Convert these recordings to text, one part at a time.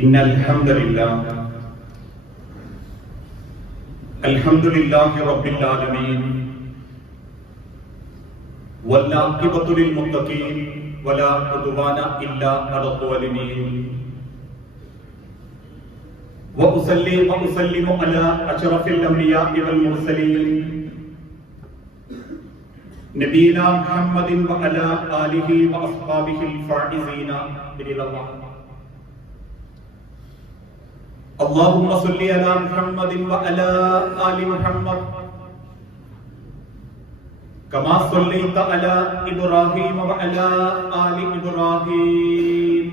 إن الحمد لله رب العالمين والعاقبة للمتقين ولا عدوان إلا على الظالمين وأصلي وأسلم على أشرف الأنبياء والمرسلين نبينا محمد وعلى آله وأصحابه الفائزين برضا الله. اللهم صل على محمد وعلى آل محمد كما صليت على إبراهيم وعلى آل إبراهيم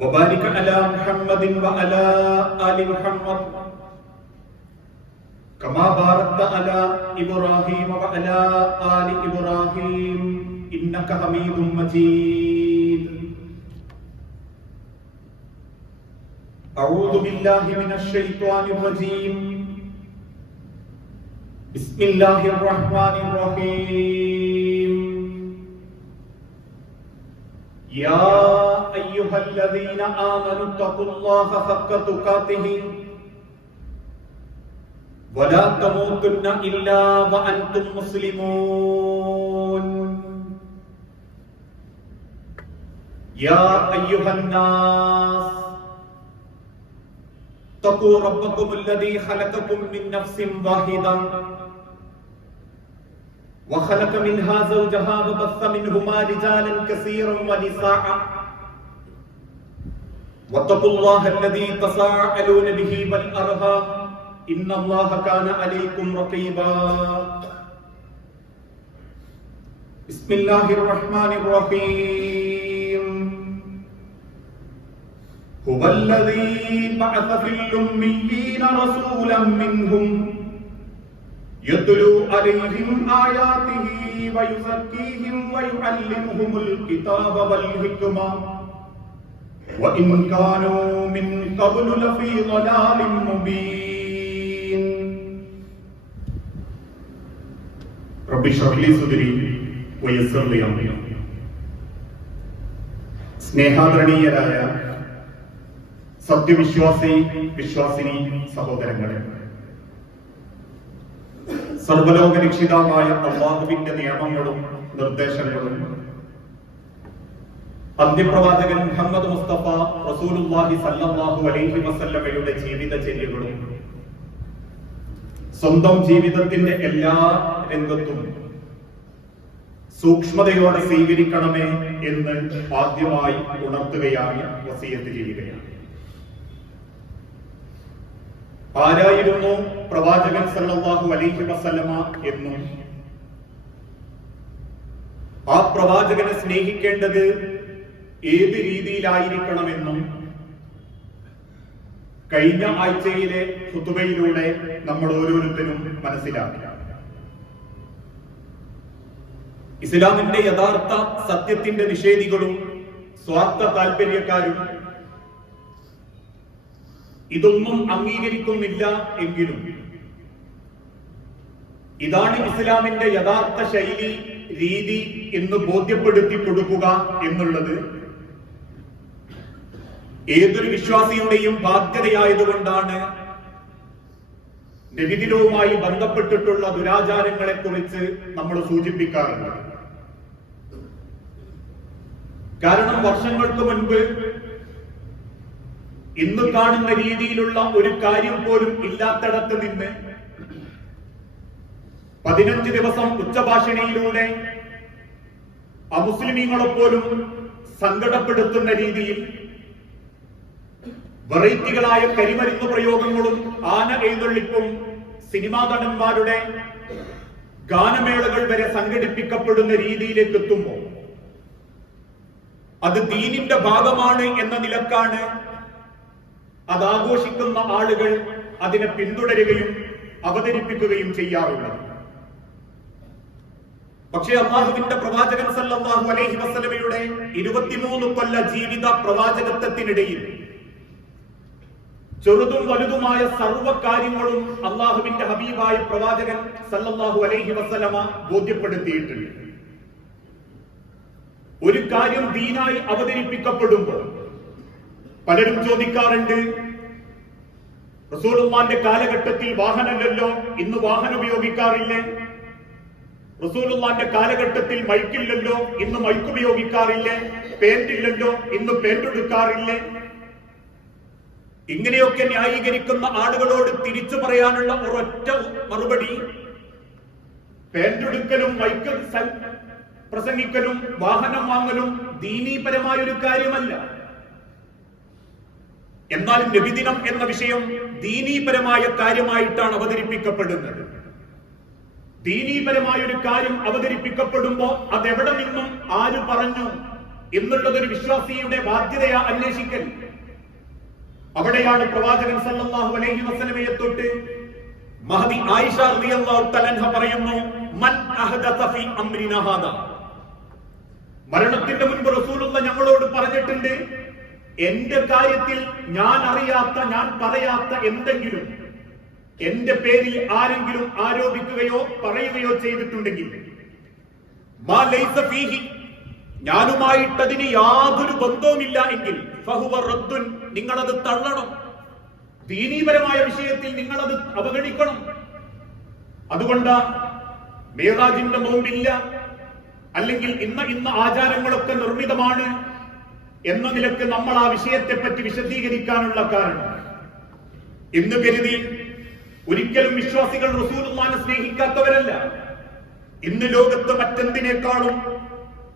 وبارك على محمد وعلى آل محمد كما باركت على إبراهيم وعلى آل إبراهيم إنك حميد مجيد. أعوذ بالله من الشيطان الرجيم. بسم الله الرحمن الرحيم. يا أيها الذين آمنوا اتقوا الله حق تقاته ولا تموتن إلا وأنتم مسلمون. يا أيها الناس اتقوا ربكم الذي خلقكم من نفس واحدة وخلق منها زوجها وبث منهما رجالا كثيرا ونساء واتقوا الله الذي تساءلون به والأرحام إن الله كان عليكم رقيبا. بسم الله الرحمن الرحيم. هو الذي بعث في الأميين رسولا منهم يتلو عليهم آياته ويزكيهم ويعلمهم الكتاب والحكمة وإن كانوا من قبل لفي ضلال مبين. رب اشرح لي صدري ويسر لي أمري. സ്നേഹാദരണീയരായ സത്യവിശ്വാസിനി സഹോദരങ്ങളെ, സർവലോക രക്ഷിതാവായ അല്ലാഹുവിന്റെ നിയമങ്ങളും നിർദ്ദേശങ്ങളും അന്ത്യപ്രവാചകൻ മുഹമ്മദ് മുസ്തഫ റസൂലുള്ളാഹി സ്വല്ലല്ലാഹു അലൈഹി വസല്ലമയുടെ ജീവിതചര്യകളും സ്വന്തം ജീവിതത്തിന്റെ എല്ലാ രംഗത്തും സൂക്ഷ്മതയോടെ സ്വീകരിക്കണമേ എന്ന് ആദ്യമായി ഉണർത്തുകയാണ്, വസിയത്ത് ചെയ്യുകയാണ്. ആരായിരുന്നു പ്രവാചകൻ സല്ലല്ലാഹു അലൈഹി വസല്ലമ എന്നും ആ പ്രവാചകനെ സ്നേഹിക്കേണ്ടത് ഏത് രീതിയിലായിരിക്കണമെന്നും കഴിഞ്ഞ ആഴ്ചയിലെ ഖുതുബയിലൂടെ നമ്മൾ ഓരോരുത്തരും മനസ്സിലാക്കി. ഇസ്ലാമിന്റെ യഥാർത്ഥ സത്യത്തിന്റെ നിഷേധികളും സ്വാർത്ഥ താല്പര്യക്കാരും ഇതൊന്നും അംഗീകരിക്കുന്നില്ല എങ്കിലും ഇതാണ് ഇസ്ലാമിന്റെ യഥാർത്ഥ ശൈലി, രീതി എന്ന് ബോധ്യപ്പെടുത്തി കൊടുക്കുക എന്നുള്ളത് ഏതൊരു വിശ്വാസിയുടെയും ബാധ്യതയായതുകൊണ്ടാണ് നബിദിനവുമായി ബന്ധപ്പെട്ടിട്ടുള്ള ദുരാചാരങ്ങളെ കുറിച്ച് നമ്മൾ സൂചിപ്പിക്കാറുള്ളത്. കാരണം വർഷങ്ങൾക്ക് മുൻപ് ഇന്ന് കാണുന്ന രീതിയിലുള്ള ഒരു കാര്യം പോലും ഇല്ലാത്തിടത്ത് നിന്ന് 15 ദിവസം ഉച്ചഭാഷണിയിലൂടെ അമുസ്ലിമീങ്ങളെപ്പോലും സങ്കടപ്പെടുത്തുന്ന രീതിയിൽ വെറൈറ്റികളായ കരിമരുന്ന് പ്രയോഗങ്ങളും ആന എഴുന്നള്ളിപ്പും സിനിമാ നടന്മാരുടെ ഗാനമേളകൾ വരെ സംഘടിപ്പിക്കപ്പെടുന്ന രീതിയിലേക്ക് എത്തുമ്പോൾ അത് ദീനിന്റെ ഭാഗമാണ് എന്ന നിലക്കാണ് അത് ആഘോഷിക്കുന്ന ആളുകൾ അതിനെ പിന്തുടരുകയും അവതരിപ്പിക്കുകയും ചെയ്യാറുള്ളത്. പക്ഷേ അല്ലാഹുവിന്റെ പ്രവാചകൻ സല്ലല്ലാഹു അലൈഹി വസല്ലമയുടെ 23 കൊല്ല ജീവിത പ്രവാചകത്വത്തിനിടയിൽ ചെറുതും വലുതുമായ സർവ്വ കാര്യങ്ങളും അല്ലാഹുവിന്റെ ഹബീബായ പ്രവാചകൻ സല്ലല്ലാഹു അലൈഹി വസല്ലമ ബോധ്യപ്പെടുത്തിയിട്ടുണ്ട്. ഒരു കാര്യം ദീനായി അവതരിപ്പിക്കപ്പെടുമ്പോൾ പലരും ചോദിക്കാറുണ്ട്, റസൂലുള്ളാഹിന്റെ കാലഘട്ടത്തിൽ വാഹനമില്ലല്ലോ, ഇന്ന് വാഹനം ഉപയോഗിക്കാറില്ലേ? റസൂലുള്ളാഹിന്റെ കാലഘട്ടത്തിൽ മൈക്കില്ലല്ലോ, ഇന്ന് മൈക്ക് ഉപയോഗിക്കാറില്ലേ? പേന്റില്ലല്ലോ, ഇന്ന് പേന്റ് എടുക്കാറില്ലേ? ഇങ്ങനെയൊക്കെ ന്യായീകരിക്കുന്ന ആളുകളോട് തിരിച്ചു പറയാനുള്ള ഒരൊറ്റ മറുപടി, പേന്റെടുക്കലും മൈക്ക് പ്രസംഗിക്കലും വാഹനം വാങ്ങലും ദീനീപരമായൊരു കാര്യമല്ല. എന്നാൽ നബിദിനം എന്ന വിഷയം ദീനീപരമായ കാര്യമായിട്ടാണ് അവതരിപ്പിക്കപ്പെടുന്നത്. ദീനീപരമായൊരു കാര്യം അവതരിപ്പിക്കപ്പെടുമ്പോ അതെവിടെ നിന്നും ആര് പറഞ്ഞു എന്നുള്ളതൊരു വിശ്വാസിയുടെ ബാധ്യതയാ അന്വേഷിക്കൽ. അവിടെയാണ് പ്രവാചകൻ സല്ലല്ലാഹു അലൈഹി വസല്ലമയെ തൊട്ട് മഹദി ആയിഷ റളിയല്ലാഹു തആല അൻഹ പറയുന്നു, മൻ അഹദത ഫീ അംരിനാ ഹാദാ. മരണത്തിന്റെ മുൻപ് റസൂലുള്ളാഹി ഞങ്ങളോട് പറഞ്ഞിട്ടുണ്ട്, എന്റെ കാര്യത്തിൽ ഞാൻ അറിയാത്ത, ഞാൻ പറയാത്ത എന്തെങ്കിലും എന്റെ പേരിൽ ആരെങ്കിലും ആരോപിക്കുകയോ പറയുകയോ ചെയ്തിട്ടുണ്ടെങ്കിൽ മാ ലൈസ ഫീഹി, ഞാനുമായിട്ടതിന് യാതൊരു ബന്ധവുമില്ല എങ്കിൽ ഫഹുവ റദ്ദുൻ, നിങ്ങളത് തള്ളണം. ദീനീപരമായ വിഷയത്തിൽ നിങ്ങളത് അവഗണിക്കണം. അതുകൊണ്ട് മിഅ്റാജിന്റെ നോമ്പില്ല, അല്ലെങ്കിൽ ഇന്ന ആചാരങ്ങളൊക്കെ നിർമ്മിതമാണ് എന്ന നിലക്ക് നമ്മൾ ആ വിഷയത്തെ പറ്റി വിശദീകരിക്കാനുള്ള കാരണം എന്ന് കരുതി ഒരിക്കലും വിശ്വാസികൾ റസൂലുള്ളാഹിനെ സ്നേഹിക്കാത്തവരല്ല. ഇന്ന് ലോകത്ത് മറ്റെന്തിനേക്കാളും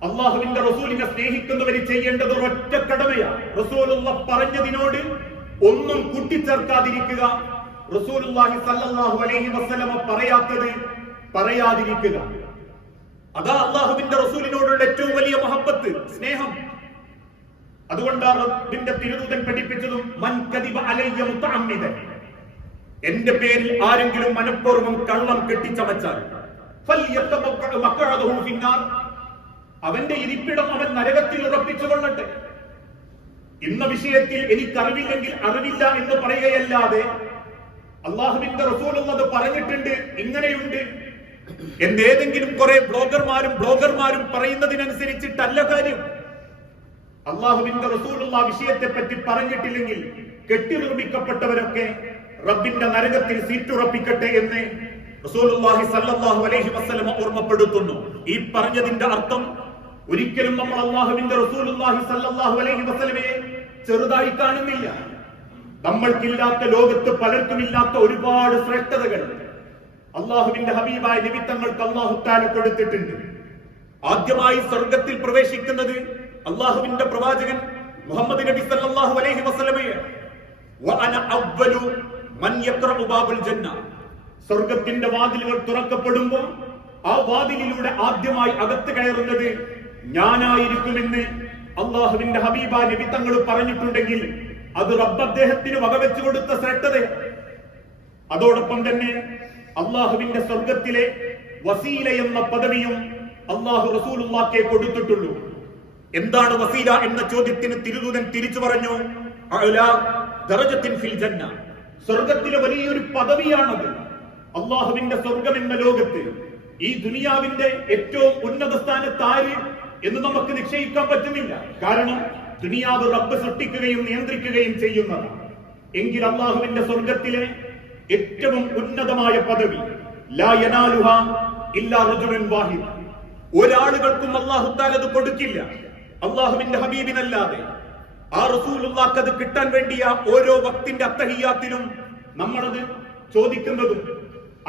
അള്ളാഹുവിന്റെ റസൂലിനെ സ്നേഹിക്കുന്നവർ ചെയ്യേണ്ടത് ഒറ്റ കടമയാണ്. റസൂലുള്ളാഹി പറഞ്ഞതിനോട് ഒന്നും കൂട്ടിച്ചേർക്കാതിരിക്കുക, റസൂലുള്ളാഹി സ്വല്ലല്ലാഹു അലൈഹി വസല്ലമ പറയാത്തത് പറയാതിരിക്കുക. അതാ അള്ളാഹുവിന്റെ റസൂലിനോടുള്ള ഏറ്റവും വലിയ മഹബ്ബത്ത്, സ്നേഹം. അതുകൊണ്ടാണ് റബ്ബിന്റെ തിരുദൂതൻ പഠിപ്പിച്ചതും മൻ കദിബ അലയ്യ മുതഅമ്മിദൻ, എന്റെ പേരിൽ ആരെങ്കിലും മനഃപൂർവ്വം കള്ളം കെട്ടിച്ചമച്ചാൽ ഫൽയതബഖ മഖഅദഹു ഫിന്നാർ, അവന്റെ ഇരിപ്പിടം അവൻ നരകത്തിൽ ഉറപ്പിച്ചുകൊള്ളട്ടെ. ഇന്ന വിഷയത്തിൽ എനിക്കറിവില്ലെങ്കിൽ അറിവില്ല എന്ന് പറയുകയല്ലാതെ അള്ളാഹുവിന്റെ റസൂലുള്ളത് പറഞ്ഞിട്ടുണ്ട്, ഇങ്ങനെയുണ്ട് എന്നേതെങ്കിലും കുറെ ബ്ലോഗർമാരും പറയുന്നതിനനുസരിച്ചിട്ടല്ല കാര്യം. അള്ളാഹുവിന്റെ റസൂലുള്ള ആ വിഷയത്തെ പറ്റി പറഞ്ഞിട്ടില്ലെങ്കിൽ കെട്ടിനിർമ്മിക്കപ്പെട്ടവരൊക്കെ റബ്ബിന്റെ നരകത്തിൽ സീറ്റുറപ്പിക്കട്ടെ എന്ന് റസൂലുള്ളാഹി സ്വല്ലല്ലാഹു അലൈഹി വസല്ലം ഓർമ്മപ്പെടുത്തുന്നു. ഈ പറഞ്ഞതിന്റെ അർത്ഥം ഒരിക്കലും നമ്മൾ അള്ളാഹുവിന്റെ റസൂലുള്ളാഹി സ്വല്ലല്ലാഹു അലൈഹി വസല്ലമയെ ചെറുതായി കാണുന്നില്ല. നമ്മൾക്കില്ലാത്ത, ലോകത്ത് പലർക്കുമില്ലാത്ത ഒരുപാട് ശ്രേഷ്ഠതകൾ അള്ളാഹുവിന്റെ ഹബീബായ നിമിത്തങ്ങൾക്ക് അള്ളാഹു തആല കൊടുത്തിട്ടുണ്ട്. ആദ്യമായി സ്വർഗത്തിൽ പ്രവേശിക്കുന്നത് അള്ളാഹുവിന്റെ പ്രവാചകൻ മുഹമ്മദ് നബി സല്ലല്ലാഹു അലൈഹി വസല്ലമയെ. വഅന അവ്വലു മൻ യഖറഉ ബാബുൽ ജന്ന, സ്വർഗത്തിന്റെ വാതിലുകൾ തുറക്കപ്പെടുമ്പോൾ ആ വാതിലിലൂടെ ആദ്യമായി അകത്ത് കയറുന്നത് ഞാനായിരിക്കുമെന്ന് അള്ളാഹുവിന്റെ ഹബീബായ നബി തങ്ങൾ പറഞ്ഞിട്ടുണ്ടെങ്കിൽ അത് റബ്ബ് അദ്ദേഹത്തിന് വകവെച്ചു കൊടുത്ത ശ്രേഷ്ഠതയാണ്. അതോടൊപ്പം തന്നെ അള്ളാഹുവിന്റെ സ്വർഗത്തിലെ വസീല എന്ന പദവിയും അള്ളാഹു റസൂലുള്ളാഹിക്ക് കൊടുത്തിട്ടുള്ളൂ. എന്താണ് വസീല എന്ന ചോദ്യത്തിന് തിരുദൂതൻ തിരിച്ചു പറഞ്ഞു, അഅ്ലാ ദറജത്തിൻ ഫിൽ ജന്ന, സ്വർഗത്തിലെ വലിയൊരു പദവിയാണത്. അള്ളാഹുവിന്റെ സ്വർഗം എന്ന ലോകത്ത് ഈ ദുനിയാവിന്റെ ഏറ്റവും ഉന്നത സ്ഥാനത്ത് ആര് എന്ന് നമുക്ക് നിശ്ചയിക്കാൻ പറ്റുന്നില്ല. കാരണം ദുനിയാവ് റബ്ബ് സൃഷ്ടിക്കുകയും നിയന്ത്രിക്കുകയും ചെയ്യുന്നതാണ്. എങ്കിൽ അള്ളാഹുവിന്റെ സ്വർഗത്തിലെ ഏറ്റവും ഉന്നതമായ പദവി ലാ യനാലുഹാ ഇല്ലാ റജുലുൻ വാഹിദ്, ഒരാളുകൾക്കും അല്ലാഹു തആല അത് കൊടുക്കില്ല, അള്ളാഹുവിന്റെ ഹബീബിനല്ലാതെ. ആ റസൂലുള്ളാഹിക്ക് അത് കിട്ടാൻ വേണ്ടിയ ഓരോ വക്തിന്റെ അത്തഹിയ്യാത്തിലും നമ്മളത് ചോദിക്കുന്നതും,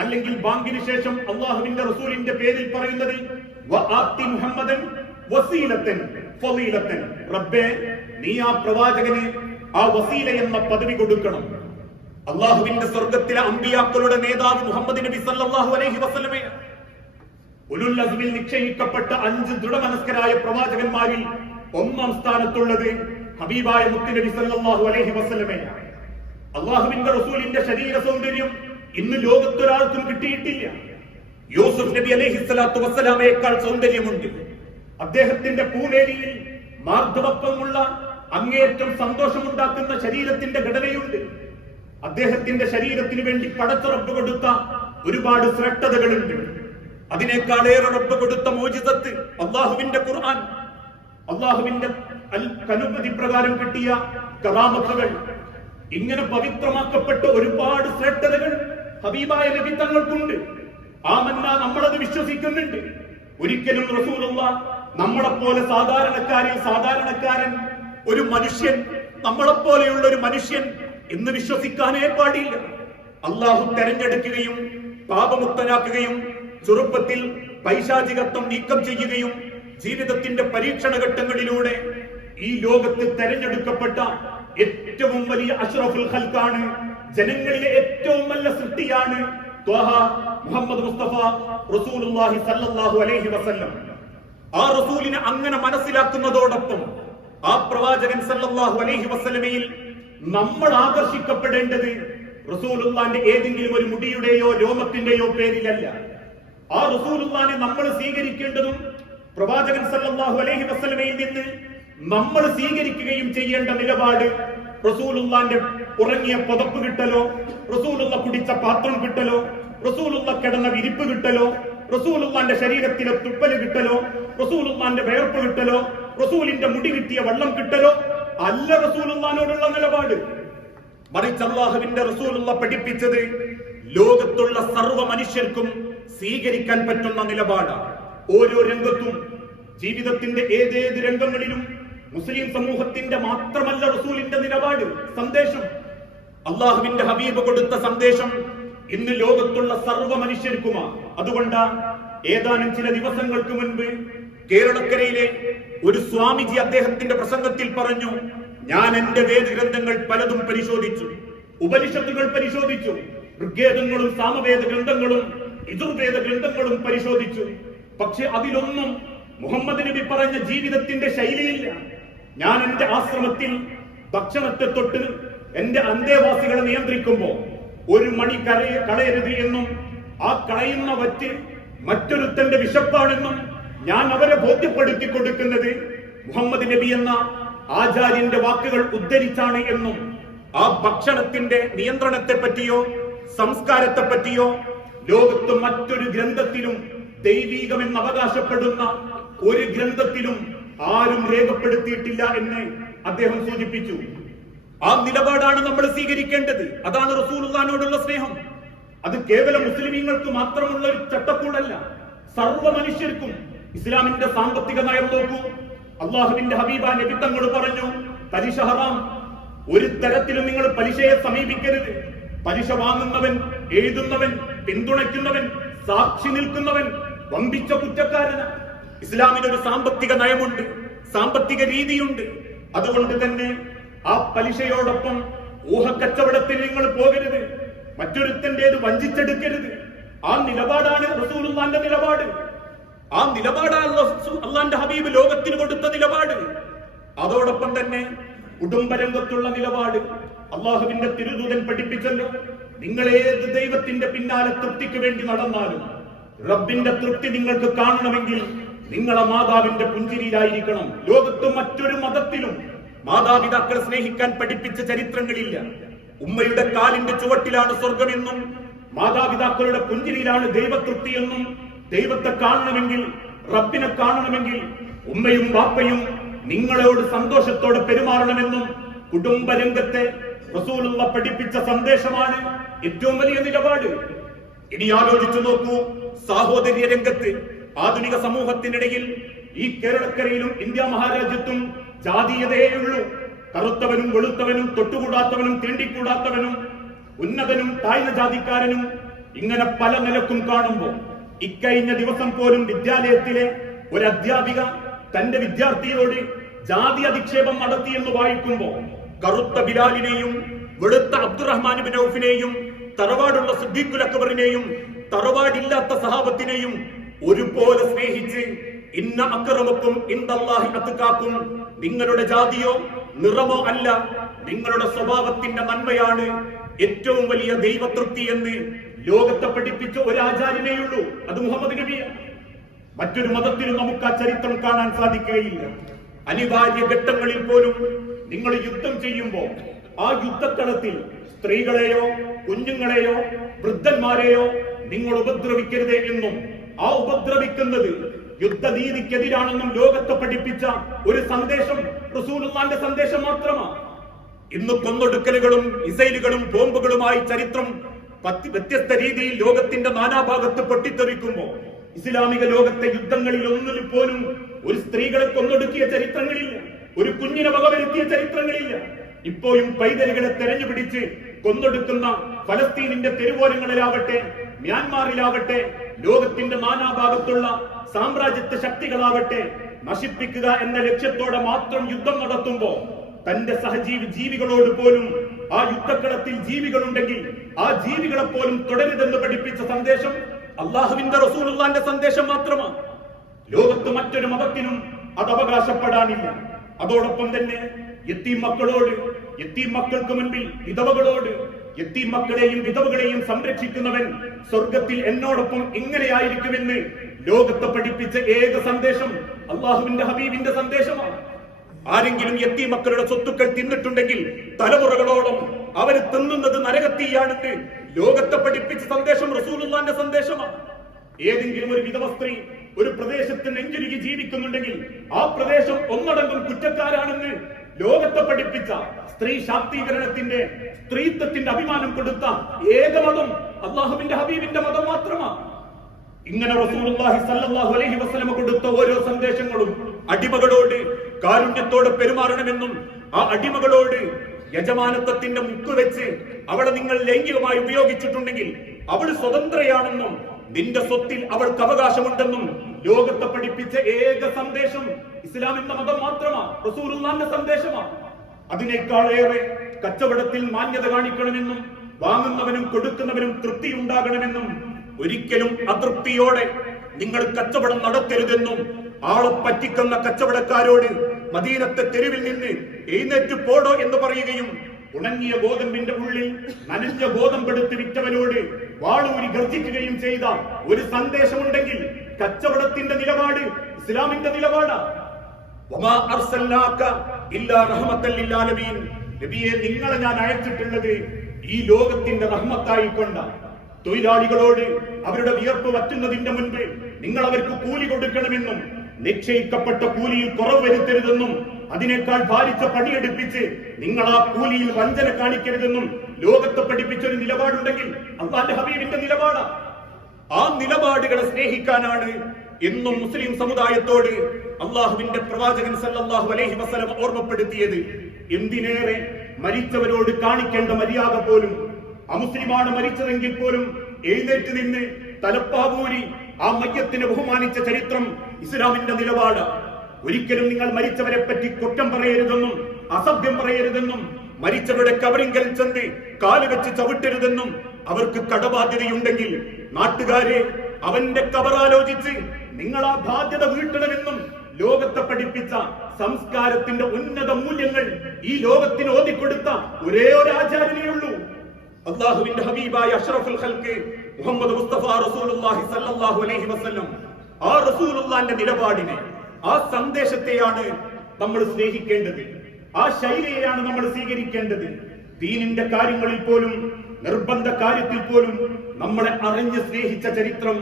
അല്ലെങ്കിൽ ബാങ്കിന് ശേഷം അള്ളാഹുവിന്റെ റസൂലിന്റെ പേരിൽ പറയുന്നത് വആതി മുഹമ്മദൻ വസീലത്തൻ ഫളീലത്തൻ, റബ്ബേ നീ ആ പ്രവാചകന് ആ വസീല എന്ന പദവി കൊടുക്കണം. അള്ളാഹുവിന്റെ സ്വർഗത്തിലെ അമ്പിയാക്കളുടെ നേതാവ് മുഹമ്മദ് നബി സല്ലല്ലാഹു അലൈഹി വസല്ലമയെ ഉലുൽ അസ്മിൽ നിശ്ചയിക്കപ്പെട്ട 5 ദൃഢമനസ്കരായ പ്രവാചകന്മാരിൽ ഒന്നാം സ്ഥാനത്തുള്ളത് ഹബീബായ മുത്തുനബി സല്ലല്ലാഹു അലൈഹി വസല്ലമയാണ്. അള്ളാഹുവിന്റെ റസൂലിന്റെ ശരീര സൗന്ദര്യം ഇന്ന് ലോകത്തൊരാൾക്കും കിട്ടിയിട്ടില്ല. യൂസുഫ് നബി അലൈഹിസ്സലാത്തു വസ്സലാമയേക്കാൾ സൗന്ദര്യമുണ്ട്. അദ്ദേഹത്തിന്റെ പൂമേനിയിൽ മാർദ്ദവത്വമുള്ള അങ്ങേയറ്റം സന്തോഷമുണ്ടാക്കുന്ന ശരീരത്തിന്റെ ഘടനയുണ്ട്. അദ്ദേഹത്തിന്റെ ശരീരത്തിന് വേണ്ടി പടച്ച റബ്ബ് കൊടുത്ത ഒരുപാട് ശ്രേഷ്ഠതകളുണ്ട്. അതിനേക്കാളേറെ റബ്ബ് കൊടുത്ത മോചിതത്ത് അള്ളാഹുവിന്റെ ഖുർആൻ. അള്ളാഹുവിന്റെ അനുമതി പ്രകാരം കിട്ടിയ കറാമത്തുകൾ, ഇങ്ങനെ പവിത്രമാക്കപ്പെട്ട ഒരുപാട് ശ്രേഷ്ഠതകൾ ഹബീബായ നബി തങ്ങൾക്കുണ്ട്. ആമന്ന, നമ്മളത് വിശ്വസിക്കുന്നുണ്ട്. ഒരിക്കലും റസൂലുള്ള നമ്മളെപ്പോലെ സാധാരണക്കാരൻ ഒരു മനുഷ്യൻ, നമ്മളെപ്പോലെയുള്ള ഒരു മനുഷ്യൻ എന്ന് വിശ്വസിക്കാനേ പാടില്ല. അള്ളാഹു തെരഞ്ഞെടുക്കുകയും പാപമുക്തനാക്കുകയും ചെറുപ്പത്തിൽ പൈശാചികത്വം നീക്കം ചെയ്യുകയും ജീവിതത്തിന്റെ പരീക്ഷണ ഘട്ടങ്ങളിലൂടെ ഈ ലോകത്ത് തെരഞ്ഞെടുക്കപ്പെട്ട ഏറ്റവും വലിയ അഷ്റഫുൽ ഖൽഖാണ്, ജനങ്ങളിലെ ഏറ്റവും നല്ല സൃഷ്ടിയാണ് ത്വഹ മുഹമ്മദ് മുസ്തഫ റസൂലുള്ളാഹി സ്വല്ലല്ലാഹു അലൈഹി വസല്ലം. ആ റസൂലിനെ അങ്ങനെ മനസ്സിലാക്കുന്നതോടൊപ്പം ആ പ്രവാചകൻ സല്ലല്ലാഹു അലൈഹി വസല്ലമയിൽ നമ്മൾ ആകർഷിക്കപ്പെടേണ്ടത് റസൂലുള്ളാന്റെ ഏതെങ്കിലും ഒരു മുടിയുടെയോ രോമത്തിന്റെയോ പേരിലല്ല. ആ റസൂലുള്ളാനെ നമ്മൾ സ്വീകരിക്കേണ്ടതും പ്രവാചകൻ സല്ലല്ലാഹു അലൈഹി വസല്ലമയിൽ നിന്ന് നമ്മൾ സ്വീകരിക്കുകയും ചെയ്യേണ്ട നിലപാട് റസൂലുള്ളാന്റെ ഉറങ്ങിയ പുതപ്പ് കിട്ടലോ, റസൂലുള്ള കുടിച്ച പാത്രം കിട്ടലോ, റസൂലുള്ള കിടന്ന വിരിപ്പ് കിട്ടലോ, റസൂലുള്ളാന്റെ ശരീരത്തിലെ തുപ്പല് കിട്ടലോ, റസൂലുള്ളാന്റെ വേർപ്പ് കിട്ടലോ, റസൂലിന്റെ മുടി കിട്ടിയ വെള്ളം കിട്ടലോ അല്ല റസൂലുള്ളാനോടുള്ള നിലപാട്. മറിച്ച് അല്ലാഹുവിന്റെ റസൂലുള്ള പഠിപ്പിച്ചത് ലോകത്തുള്ള സർവ്വ മനുഷ്യർക്കും സ്വീകരിക്കാൻ പറ്റുന്ന നിലപാടാണ്. ഓരോ രംഗത്തും, ജീവിതത്തിന്റെ ഏതേത് രംഗങ്ങളിലും മുസ്ലിം സമൂഹത്തിന്റെ മാത്രമല്ല റസൂലിന്റെ നിലപാട്, സന്ദേശം, അള്ളാഹുവിന്റെ ഹബീബ് കൊടുത്ത സന്ദേശം ഇന്ന് ലോകത്തുള്ള സർവ്വ മനുഷ്യർക്കുമാണ്. അതുകൊണ്ട് ഏതാനും ചില ദിവസങ്ങൾക്ക് മുൻപ് കേരളക്കരയിലെ ഒരു സ്വാമിജി അദ്ദേഹത്തിന്റെ പ്രസംഗത്തിൽ പറഞ്ഞു, ഞാൻ എന്റെ വേദഗ്രന്ഥങ്ങൾ പലതും പരിശോധിച്ചു, ഉപനിഷത്തുകൾ പരിശോധിച്ചു, ഋഗ്വേദങ്ങളും സാമവേദ ഗ്രന്ഥങ്ങളും യജുർവേദ ഗ്രന്ഥങ്ങളും പരിശോധിച്ചു. പക്ഷെ അതിലൊന്നും മുഹമ്മദ് നബി പറഞ്ഞ ജീവിതത്തിന്റെ ശൈലിയില്ല. ഞാൻ എന്റെ ആശ്രമത്തിൽ ഭക്ഷണത്തെ തൊട്ട് എന്റെ അന്തേവാസികളെ നിയന്ത്രിക്കുമ്പോ ഒരു മണി കളയരുത് എന്നും ആ കളയുന്ന വറ്റ് മറ്റൊരുത്തന്റെ വിശപ്പാണെന്നും ഞാൻ അവരെ ബോധ്യപ്പെടുത്തി കൊടുക്കുന്നത് മുഹമ്മദ് നബി എന്ന ആചാര്യന്റെ വാക്കുകൾ ഉദ്ധരിച്ചാണ് എന്നും ആ ഭക്ഷണത്തിന്റെ നിയന്ത്രണത്തെ പറ്റിയോ സംസ്കാരത്തെ പറ്റിയോ ലോകത്ത് മറ്റൊരു ഗ്രന്ഥത്തിലും ദൈവീകമെന്ന് അവകാശപ്പെടുന്ന ഒരു ഗ്രന്ഥത്തിലും ആരും രേഖപ്പെടുത്തിയിട്ടില്ല എന്ന് അദ്ദേഹം സൂചിപ്പിച്ചു. ആ നിലപാടാണ് നമ്മൾ സ്വീകരിക്കേണ്ടത്. അതാണ് റസൂലുള്ളാഹിനോടുള്ള സ്നേഹം. അത് കേവലം മുസ്ലിമീങ്ങൾക്ക് മാത്രമുള്ള ഒരു ചട്ടക്കൂടല്ല, സർവ്വ മനുഷ്യർക്കും. ഇസ്ലാമിന്റെ സാമ്പത്തിക നയം നോക്കൂ. അള്ളാഹുവിന്റെ ഹബീബ നബി തങ്ങൾ പറഞ്ഞു, പലിശ ഹറാം. ഒരു തരത്തിലും നിങ്ങൾ പലിശയെ സമീപിക്കരുത്. പലിശ വാങ്ങുന്നവൻ, എഴുതുന്നവൻ, പിന്തുണയ്ക്കുന്നവൻ, സാക്ഷി നിൽക്കുന്നവൻ വമ്പിച്ച കുറ്റക്കാരന. ഇസ്ലാമിനൊരു സാമ്പത്തിക നയമുണ്ട്, സാമ്പത്തിക രീതിയുണ്ട്. അതുകൊണ്ട് തന്നെ ആ പലിശയോടൊപ്പം ഊഹക്കച്ചവടത്തിൽ നിങ്ങൾ പോകരുത്, മറ്റൊരുത്തന്റേത് വഞ്ചിച്ചെടുക്കരുത്. ആ നിലപാടാണ് റസൂലുള്ളാഹിന്റെ നിലപാട്. ആ നിലപാടാണ് അള്ളാന്റെ ഹബീബ് ലോകത്തിന് കൊടുത്ത നിലപാട്. അതോടൊപ്പം തന്നെ കുടുംബരംഗത്തുള്ള നിലപാട് അള്ളാഹുവിന്റെ തിരുദൂതൻ പഠിപ്പിച്ചല്ലോ, നിങ്ങൾ ഏത് ദൈവത്തിന്റെ പിന്നാലെ തൃപ്തിക്ക് വേണ്ടി നടന്നാലും റബ്ബിന്റെ തൃപ്തി നിങ്ങൾക്ക് കാണണമെങ്കിൽ നിങ്ങളെ മാതാവിന്റെ പുഞ്ചിരിയിലായിരിക്കണം. ലോകത്ത് മറ്റൊരു മതത്തിലും മാതാപിതാക്കളെ സ്നേഹിക്കാൻ പഠിപ്പിച്ച ചരിത്രങ്ങളില്ല. ഉമ്മയുടെ കാലിന്റെ ചുവട്ടിലാണ് സ്വർഗമെന്നും മാതാപിതാക്കളുടെ പുഞ്ചിരിയിലാണ് ദൈവതൃപ്തി എന്നും ദൈവത്തെ കാണണമെങ്കിൽ, റബ്ബിനെ കാണണമെങ്കിൽ ഉമ്മയും ബാപ്പയും നിങ്ങളോട് സന്തോഷത്തോടെ പെരുമാറണമെന്നും കുടുംബരംഗത്തെ റസൂലുള്ള പഠിപ്പിച്ച സന്ദേശമാണ് ഏറ്റവും വലിയ നിലപാട്. ഇനി ആലോചിച്ചു നോക്കൂ, സാഹോദര്യ രംഗത്ത് ആധുനിക സമൂഹത്തിനിടയിൽ ഈ കേരളക്കരയിലും ഇന്ത്യ മഹാരാജ്യത്തും ജാതീയതയേയുള്ളൂ. കറുത്തവനും വെളുത്തവനും തൊട്ടുകൂടാത്തവനും തീണ്ടിക്കൂടാത്തവനും ഉന്നതനും താഴ്ന്ന ജാതിക്കാരനും ഇങ്ങനെ പല നിലക്കും കാണുമ്പോൾ ഇക്കഴിഞ്ഞ ദിവസം പോലും വിദ്യാലയത്തിലെ ഒരു അധ്യാപിക തന്റെ വിദ്യാർത്ഥിയോട് ജാതി അധിക്ഷേപം നടത്തിയെന്ന് വായിക്കുമ്പോൾ കറുത്ത ബിലാലിനെയും വെളുത്ത അബ്ദുറഹ്മാൻ ബിൻ ഔഫിനെയും തറവാടുള്ള സിദ്ദീഖുൽ അക്ബറിനെയും തറവാടില്ലാത്ത സഹാബത്തിനെയും ഒരുപോലെ സ്നേഹിച്ച് ഇന്ന അക്രമക്കും ഇൻദല്ലാഹി അത്ഖാക്കും, നിങ്ങളുടെ ജാതിയോ നിറമോ അല്ല, നിങ്ങളുടെ സ്വഭാവത്തിന്റെ നന്മയാണ് ഏറ്റവും വലിയ ദൈവതൃപ്തി എന്ന് ലോകത്തെ പഠിപ്പിച്ച ഒരു ആചാര്യനേയുള്ളൂ, അത് മുഹമ്മദ് നബിയാണ്. മറ്റൊരു മതത്തിലും നമുക്ക് ആ ചരിത്രം കാണാൻ സാധിക്കുകയില്ല. അനിവാര്യ ഘട്ടങ്ങളിൽ പോലും നിങ്ങൾ യുദ്ധം ചെയ്യുമ്പോൾ ആ യുദ്ധക്കളത്തിൽ സ്ത്രീകളെയോ കുഞ്ഞുങ്ങളെയോ വൃദ്ധന്മാരെയോ നിങ്ങൾ ഉപദ്രവിക്കരുത് എന്നും ആ ഉപദ്രവിക്കുന്നത് യുദ്ധനീതിക്കെതിരാണെന്നും ലോകത്തെ പഠിപ്പിച്ച ഒരു സന്ദേശം റസൂലുള്ളാഹിന്റെ സന്ദേശം മാത്രമാണ്. ഇന്ന് കൊന്നൊടുക്കലുകളും മിസൈലുകളും ബോംബുകളുമായി ചരിത്രം വ്യത്യസ്ത രീതിയിൽ ലോകത്തിന്റെ നാനാഭാഗത്ത് പൊട്ടിത്തെറിക്കുമ്പോൾ ഇസ്ലാമിക ലോകത്തെ യുദ്ധങ്ങളിൽ ഒന്നിൽ പോലും ഒരു സ്ത്രീകളെ കൊന്നൊടുക്കിയ ചരിത്രങ്ങളില്ല, ഒരു കുഞ്ഞിനെ വകവരുത്തിയ ചരിത്രങ്ങളില്ല. ഇപ്പോഴും പൈതലുകളെ തെരഞ്ഞുപിടിച്ച് കൊന്നൊടുക്കുന്ന ഫലസ്തീനിന്റെ തെരുവോരങ്ങളിലാവട്ടെ, മ്യാൻമാറിലാവട്ടെ, ലോകത്തിന്റെ നാനാഭാഗത്തുള്ള സാമ്രാജ്യത്വ ശക്തികളാവട്ടെ, നശിപ്പിക്കുക എന്ന ലക്ഷ്യത്തോടെ മാത്രം യുദ്ധം നടത്തുമ്പോ തന്റെ ജീവികളോട് പോലും ആ യുദ്ധക്കളത്തിൽ ജീവികളുണ്ടെങ്കിൽ ആ ജീവികളെ പോലും തുടരുതെന്ന് പഠിപ്പിച്ച സന്ദേശം അള്ളാഹുവിന്റെ റസൂലുള്ളാഹിന്റെ സന്ദേശം മാത്രമാണ്. ലോകത്ത് മറ്റൊരു മതത്തിനും അത് അവകാശപ്പെടാനില്ല. അതോടൊപ്പം തന്നെ യത്തീം മക്കളോട്, യത്തീം മക്കൾക്ക് മുൻപിൽ വിധവകളോട്, യത്തീം മക്കളെയും വിധവകളെയും സംരക്ഷിക്കുന്നവൻ സ്വർഗത്തിൽ എന്നോടൊപ്പം ഇങ്ങനെയായിരിക്കുമെന്ന് ലോകത്തെ പഠിപ്പിച്ച ഏക സന്ദേശം അള്ളാഹുവിന്റെ ഹബീബിന്റെ സന്ദേശമാണ്. ആരെങ്കിലും യത്തീം മക്കളുടെ സ്വത്തുക്കൾ തിന്നിട്ടുണ്ടെങ്കിൽ തലമുറകളോളം അവര് തിന്നുന്നത് നരകത്തീയാണെന്ന് ലോകത്തെ പഠിപ്പിച്ച സന്ദേശം റസൂലുള്ളാഹിന്റെ സന്ദേശമാണ്. ഏതെങ്കിലും ഒരു വിധവ സ്ത്രീ ഒരു പ്രദേശത്ത് നെഞ്ചുരുകി ജീവിക്കുന്നുണ്ടെങ്കിൽ ആ പ്രദേശം ഒന്നടങ്കം കുറ്റക്കാരാണെന്ന് ലോകത്തെ പഠിപ്പിച്ച സ്ത്രീ ശാക്തീകരണത്തിന്റെ, സ്ത്രീത്വത്തിന്റെ അഭിമാനം കൊടുത്ത ഏക മതം അള്ളാഹുവിന്റെ ഹബീബിന്റെ മതം മാത്രമാണ്. ഇങ്ങനെ റസൂലുള്ളാഹി സ്വല്ലല്ലാഹു അലൈഹി വസല്ലം കൊടുത്ത ഓരോ സന്ദേശങ്ങളും അടിമകളോട് കാരുണ്യത്തോടെ പെരുമാറണമെന്നും ആ അടിമകളോട് യജമാനത്വത്തിന്റെ മുക്ക് വെച്ച് അവളെ നിങ്ങൾ ലൈംഗികമായി ഉപയോഗിച്ചിട്ടുണ്ടെങ്കിൽ അവൾ സ്വതന്ത്രയാണെന്നും നിന്റെ സ്വത്തിൽ അവൾക്ക് അവകാശമുണ്ടെന്നും ലോകത്തെ പഠിപ്പിച്ച ഏക സന്ദേശം ഇസ്ലാം എന്ന മതം മാത്രമാണ്, റസൂലുള്ളാഹിന്റെ സന്ദേശമാണ്. അതിനേക്കാളേറെ കച്ചവടത്തിൽ മാന്യത കാണിക്കണമെന്നും വാങ്ങുന്നവനും കൊടുക്കുന്നവനും തൃപ്തി ഉണ്ടാകണമെന്നും ഒരിക്കലും അതൃപ്തിയോടെ നിങ്ങൾ കച്ചവടം നടത്തരുതെന്നും ആളെ പറ്റിക്കുന്ന കച്ചവടക്കാരോട് മദീനത്തെ തെരുവിൽ നിന്ന് എഴുന്നേറ്റ് പോടോ എന്ന് പറയുകയും ഉണങ്ങിയ ഗോതമ്പിന്റെ ഉള്ളിൽ നനഞ്ഞ ഗോതമ്പെടുത്ത് വിറ്റവനോട് വാളൂരി ഗർജിക്കുകയും ചെയ്ത ഒരു സന്ദേശമുണ്ടെങ്കിൽ കച്ചവടത്തിന്റെ നിലപാട് ഇസ്ലാമിന്റെ നിലപാടാണ്. നബിയെ, നിങ്ങളെ ഞാൻ അയച്ചിട്ടുള്ളത് ഈ ലോകത്തിന്റെ റഹ്മത്തായിക്കൊണ്ടാണ്. തൊഴിലാളികളോട് അവരുടെ വിയർപ്പ് വറ്റുന്നതിന്റെ മുൻപ് നിങ്ങൾ അവർക്ക് കൂലി കൊടുക്കണമെന്നും നിശ്ചയിക്കപ്പെട്ട കൂലിയിൽ കുറവ് വരുത്തരുതെന്നും അതിനേക്കാൾ ഭാരിച്ച പണിയെടുപ്പിച്ച് നിങ്ങൾ ആ കൂലിയിൽ വഞ്ചന കാണിക്കരുതെന്നും ലോകത്തെ പഠിപ്പിച്ച ഒരു നിലപാടുണ്ടെങ്കിൽ അല്ലാഹുവിന്റെ ഹബീബിന്റെ നിലപാടാണ്. ആ നിലപാടുകളെ സ്നേഹിക്കാനാണ് എന്നും മുസ്ലിം സമുദായത്തോട് അള്ളാഹുവിന്റെ പ്രവാചകൻ സല്ലല്ലാഹു അലൈഹി വസല്ലം ഓർമ്മപ്പെടുത്തിയത്. എന്തിനേറെ മരിച്ചവരോട് കാണിക്കേണ്ട മര്യാദ പോലും, അമുസ്ലിമാണ് മരിച്ചതെങ്കിൽ പോലും എഴുന്നേറ്റ് നിന്ന് തലപ്പാവൂരി ആ മയ്യത്തിനെ ബഹുമാനിച്ച ചരിത്രം ഇസ്ലാമിന്റെ നിലപാട്. ഒരിക്കലും നിങ്ങൾ മരിച്ചവരെ പറ്റി കുറ്റം പറയരുതെന്നും അസഭ്യം പറയരുതെന്നും മരിച്ചവരുടെ കബറിങ്കൽ ചെന്ന് കാലുവെച്ച് ചവിട്ടരുതെന്നും അവർക്ക് കടബാധ്യതയുണ്ടെങ്കിൽ നാട്ടുകാരെ അവന്റെ കബറാലോചിച്ച് നിങ്ങൾ ആ ബാധ്യത വീട്ടണമെന്നും ലോകത്തെ പഠിപ്പിച്ച സംസ്കാരത്തിന്റെ ഉന്നത മൂല്യങ്ങൾ ഈ ലോകത്തിന് ഓതിക്കൊടുത്ത ഒരേ ഒരു ആചാര്യനേയുള്ളൂ, അള്ളാഹുവിന്റെ ഹബീബായ അഷ്റഫുൽ ഖൽഖ് മുഹമ്മദ് മുസ്തഫ റസൂലുള്ളാഹി സ്വല്ലല്ലാഹു അലൈഹി വസല്ലം. ആ റസൂലുള്ളാഹിന്റെ നിലപാടിനെ, ആ സന്ദേശത്തെയാണ് നമ്മൾ സ്നേഹിക്കേണ്ടത്, ആ ശൈലിയെയാണ് നമ്മൾ സ്വീകരിക്കേണ്ടത്. ദീനിന്റെ കാര്യങ്ങളിൽ പോലും, നിർബന്ധ കാര്യത്തിൽ പോലും നമ്മളെ അറിഞ്ഞ് സ്നേഹിച്ച ചരിത്രം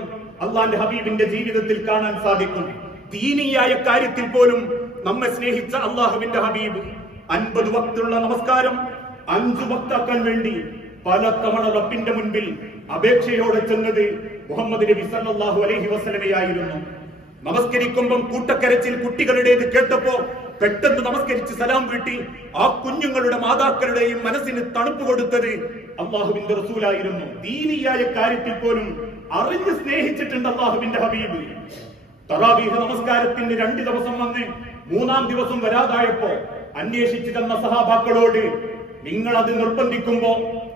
അള്ളാന്റെ ഹബീബിന്റെ ജീവിതത്തിൽ കാണാൻ സാധിക്കും. ദീനിയായ കാര്യത്തിൽ പോലും നമ്മെ സ്നേഹിച്ച അള്ളാഹുവിന്റെ ഹബീബ് 50 വക്തുള്ള നമസ്കാരം 5 വക്താക്കാൻ വേണ്ടി പല തവണ റബ്ബിന്റെ മുൻപിൽ അപേക്ഷയോടെ ചെന്നത് മുഹമ്മദ് നബി സല്ലല്ലാഹു അലൈഹി വസല്ലമയായിരുന്നു. നമസ്കരിക്കുമ്പം കൂട്ടക്കരച്ചിൽ കുട്ടികളുടേത് കേട്ടപ്പോ പെട്ടെന്ന് നമസ്കരിച്ച് സലാം വീട്ടി ആ കുഞ്ഞുങ്ങളുടെ മാതാക്കളുടെയും മനസ്സിന് തണുപ്പ് കൊടുത്തത് അള്ളാഹുവിന്റെ റസൂലായിരുന്നു. ദീനിയായ കാര്യത്തിൽ പോലും അറിഞ്ഞ് സ്നേഹിച്ചിട്ടുണ്ട് അള്ളാഹുവിന്റെ ഹബീബ്. തറാവീഹ് നമസ്കാരത്തിന് 2 ദിവസം വന്ന് 3-ാം ദിവസം വരാതായപ്പോ അന്വേഷിച്ചു തന്ന സഹാബാക്കളോട് നിങ്ങൾ അത് നിർബന്ധിക്കുമ്പോ,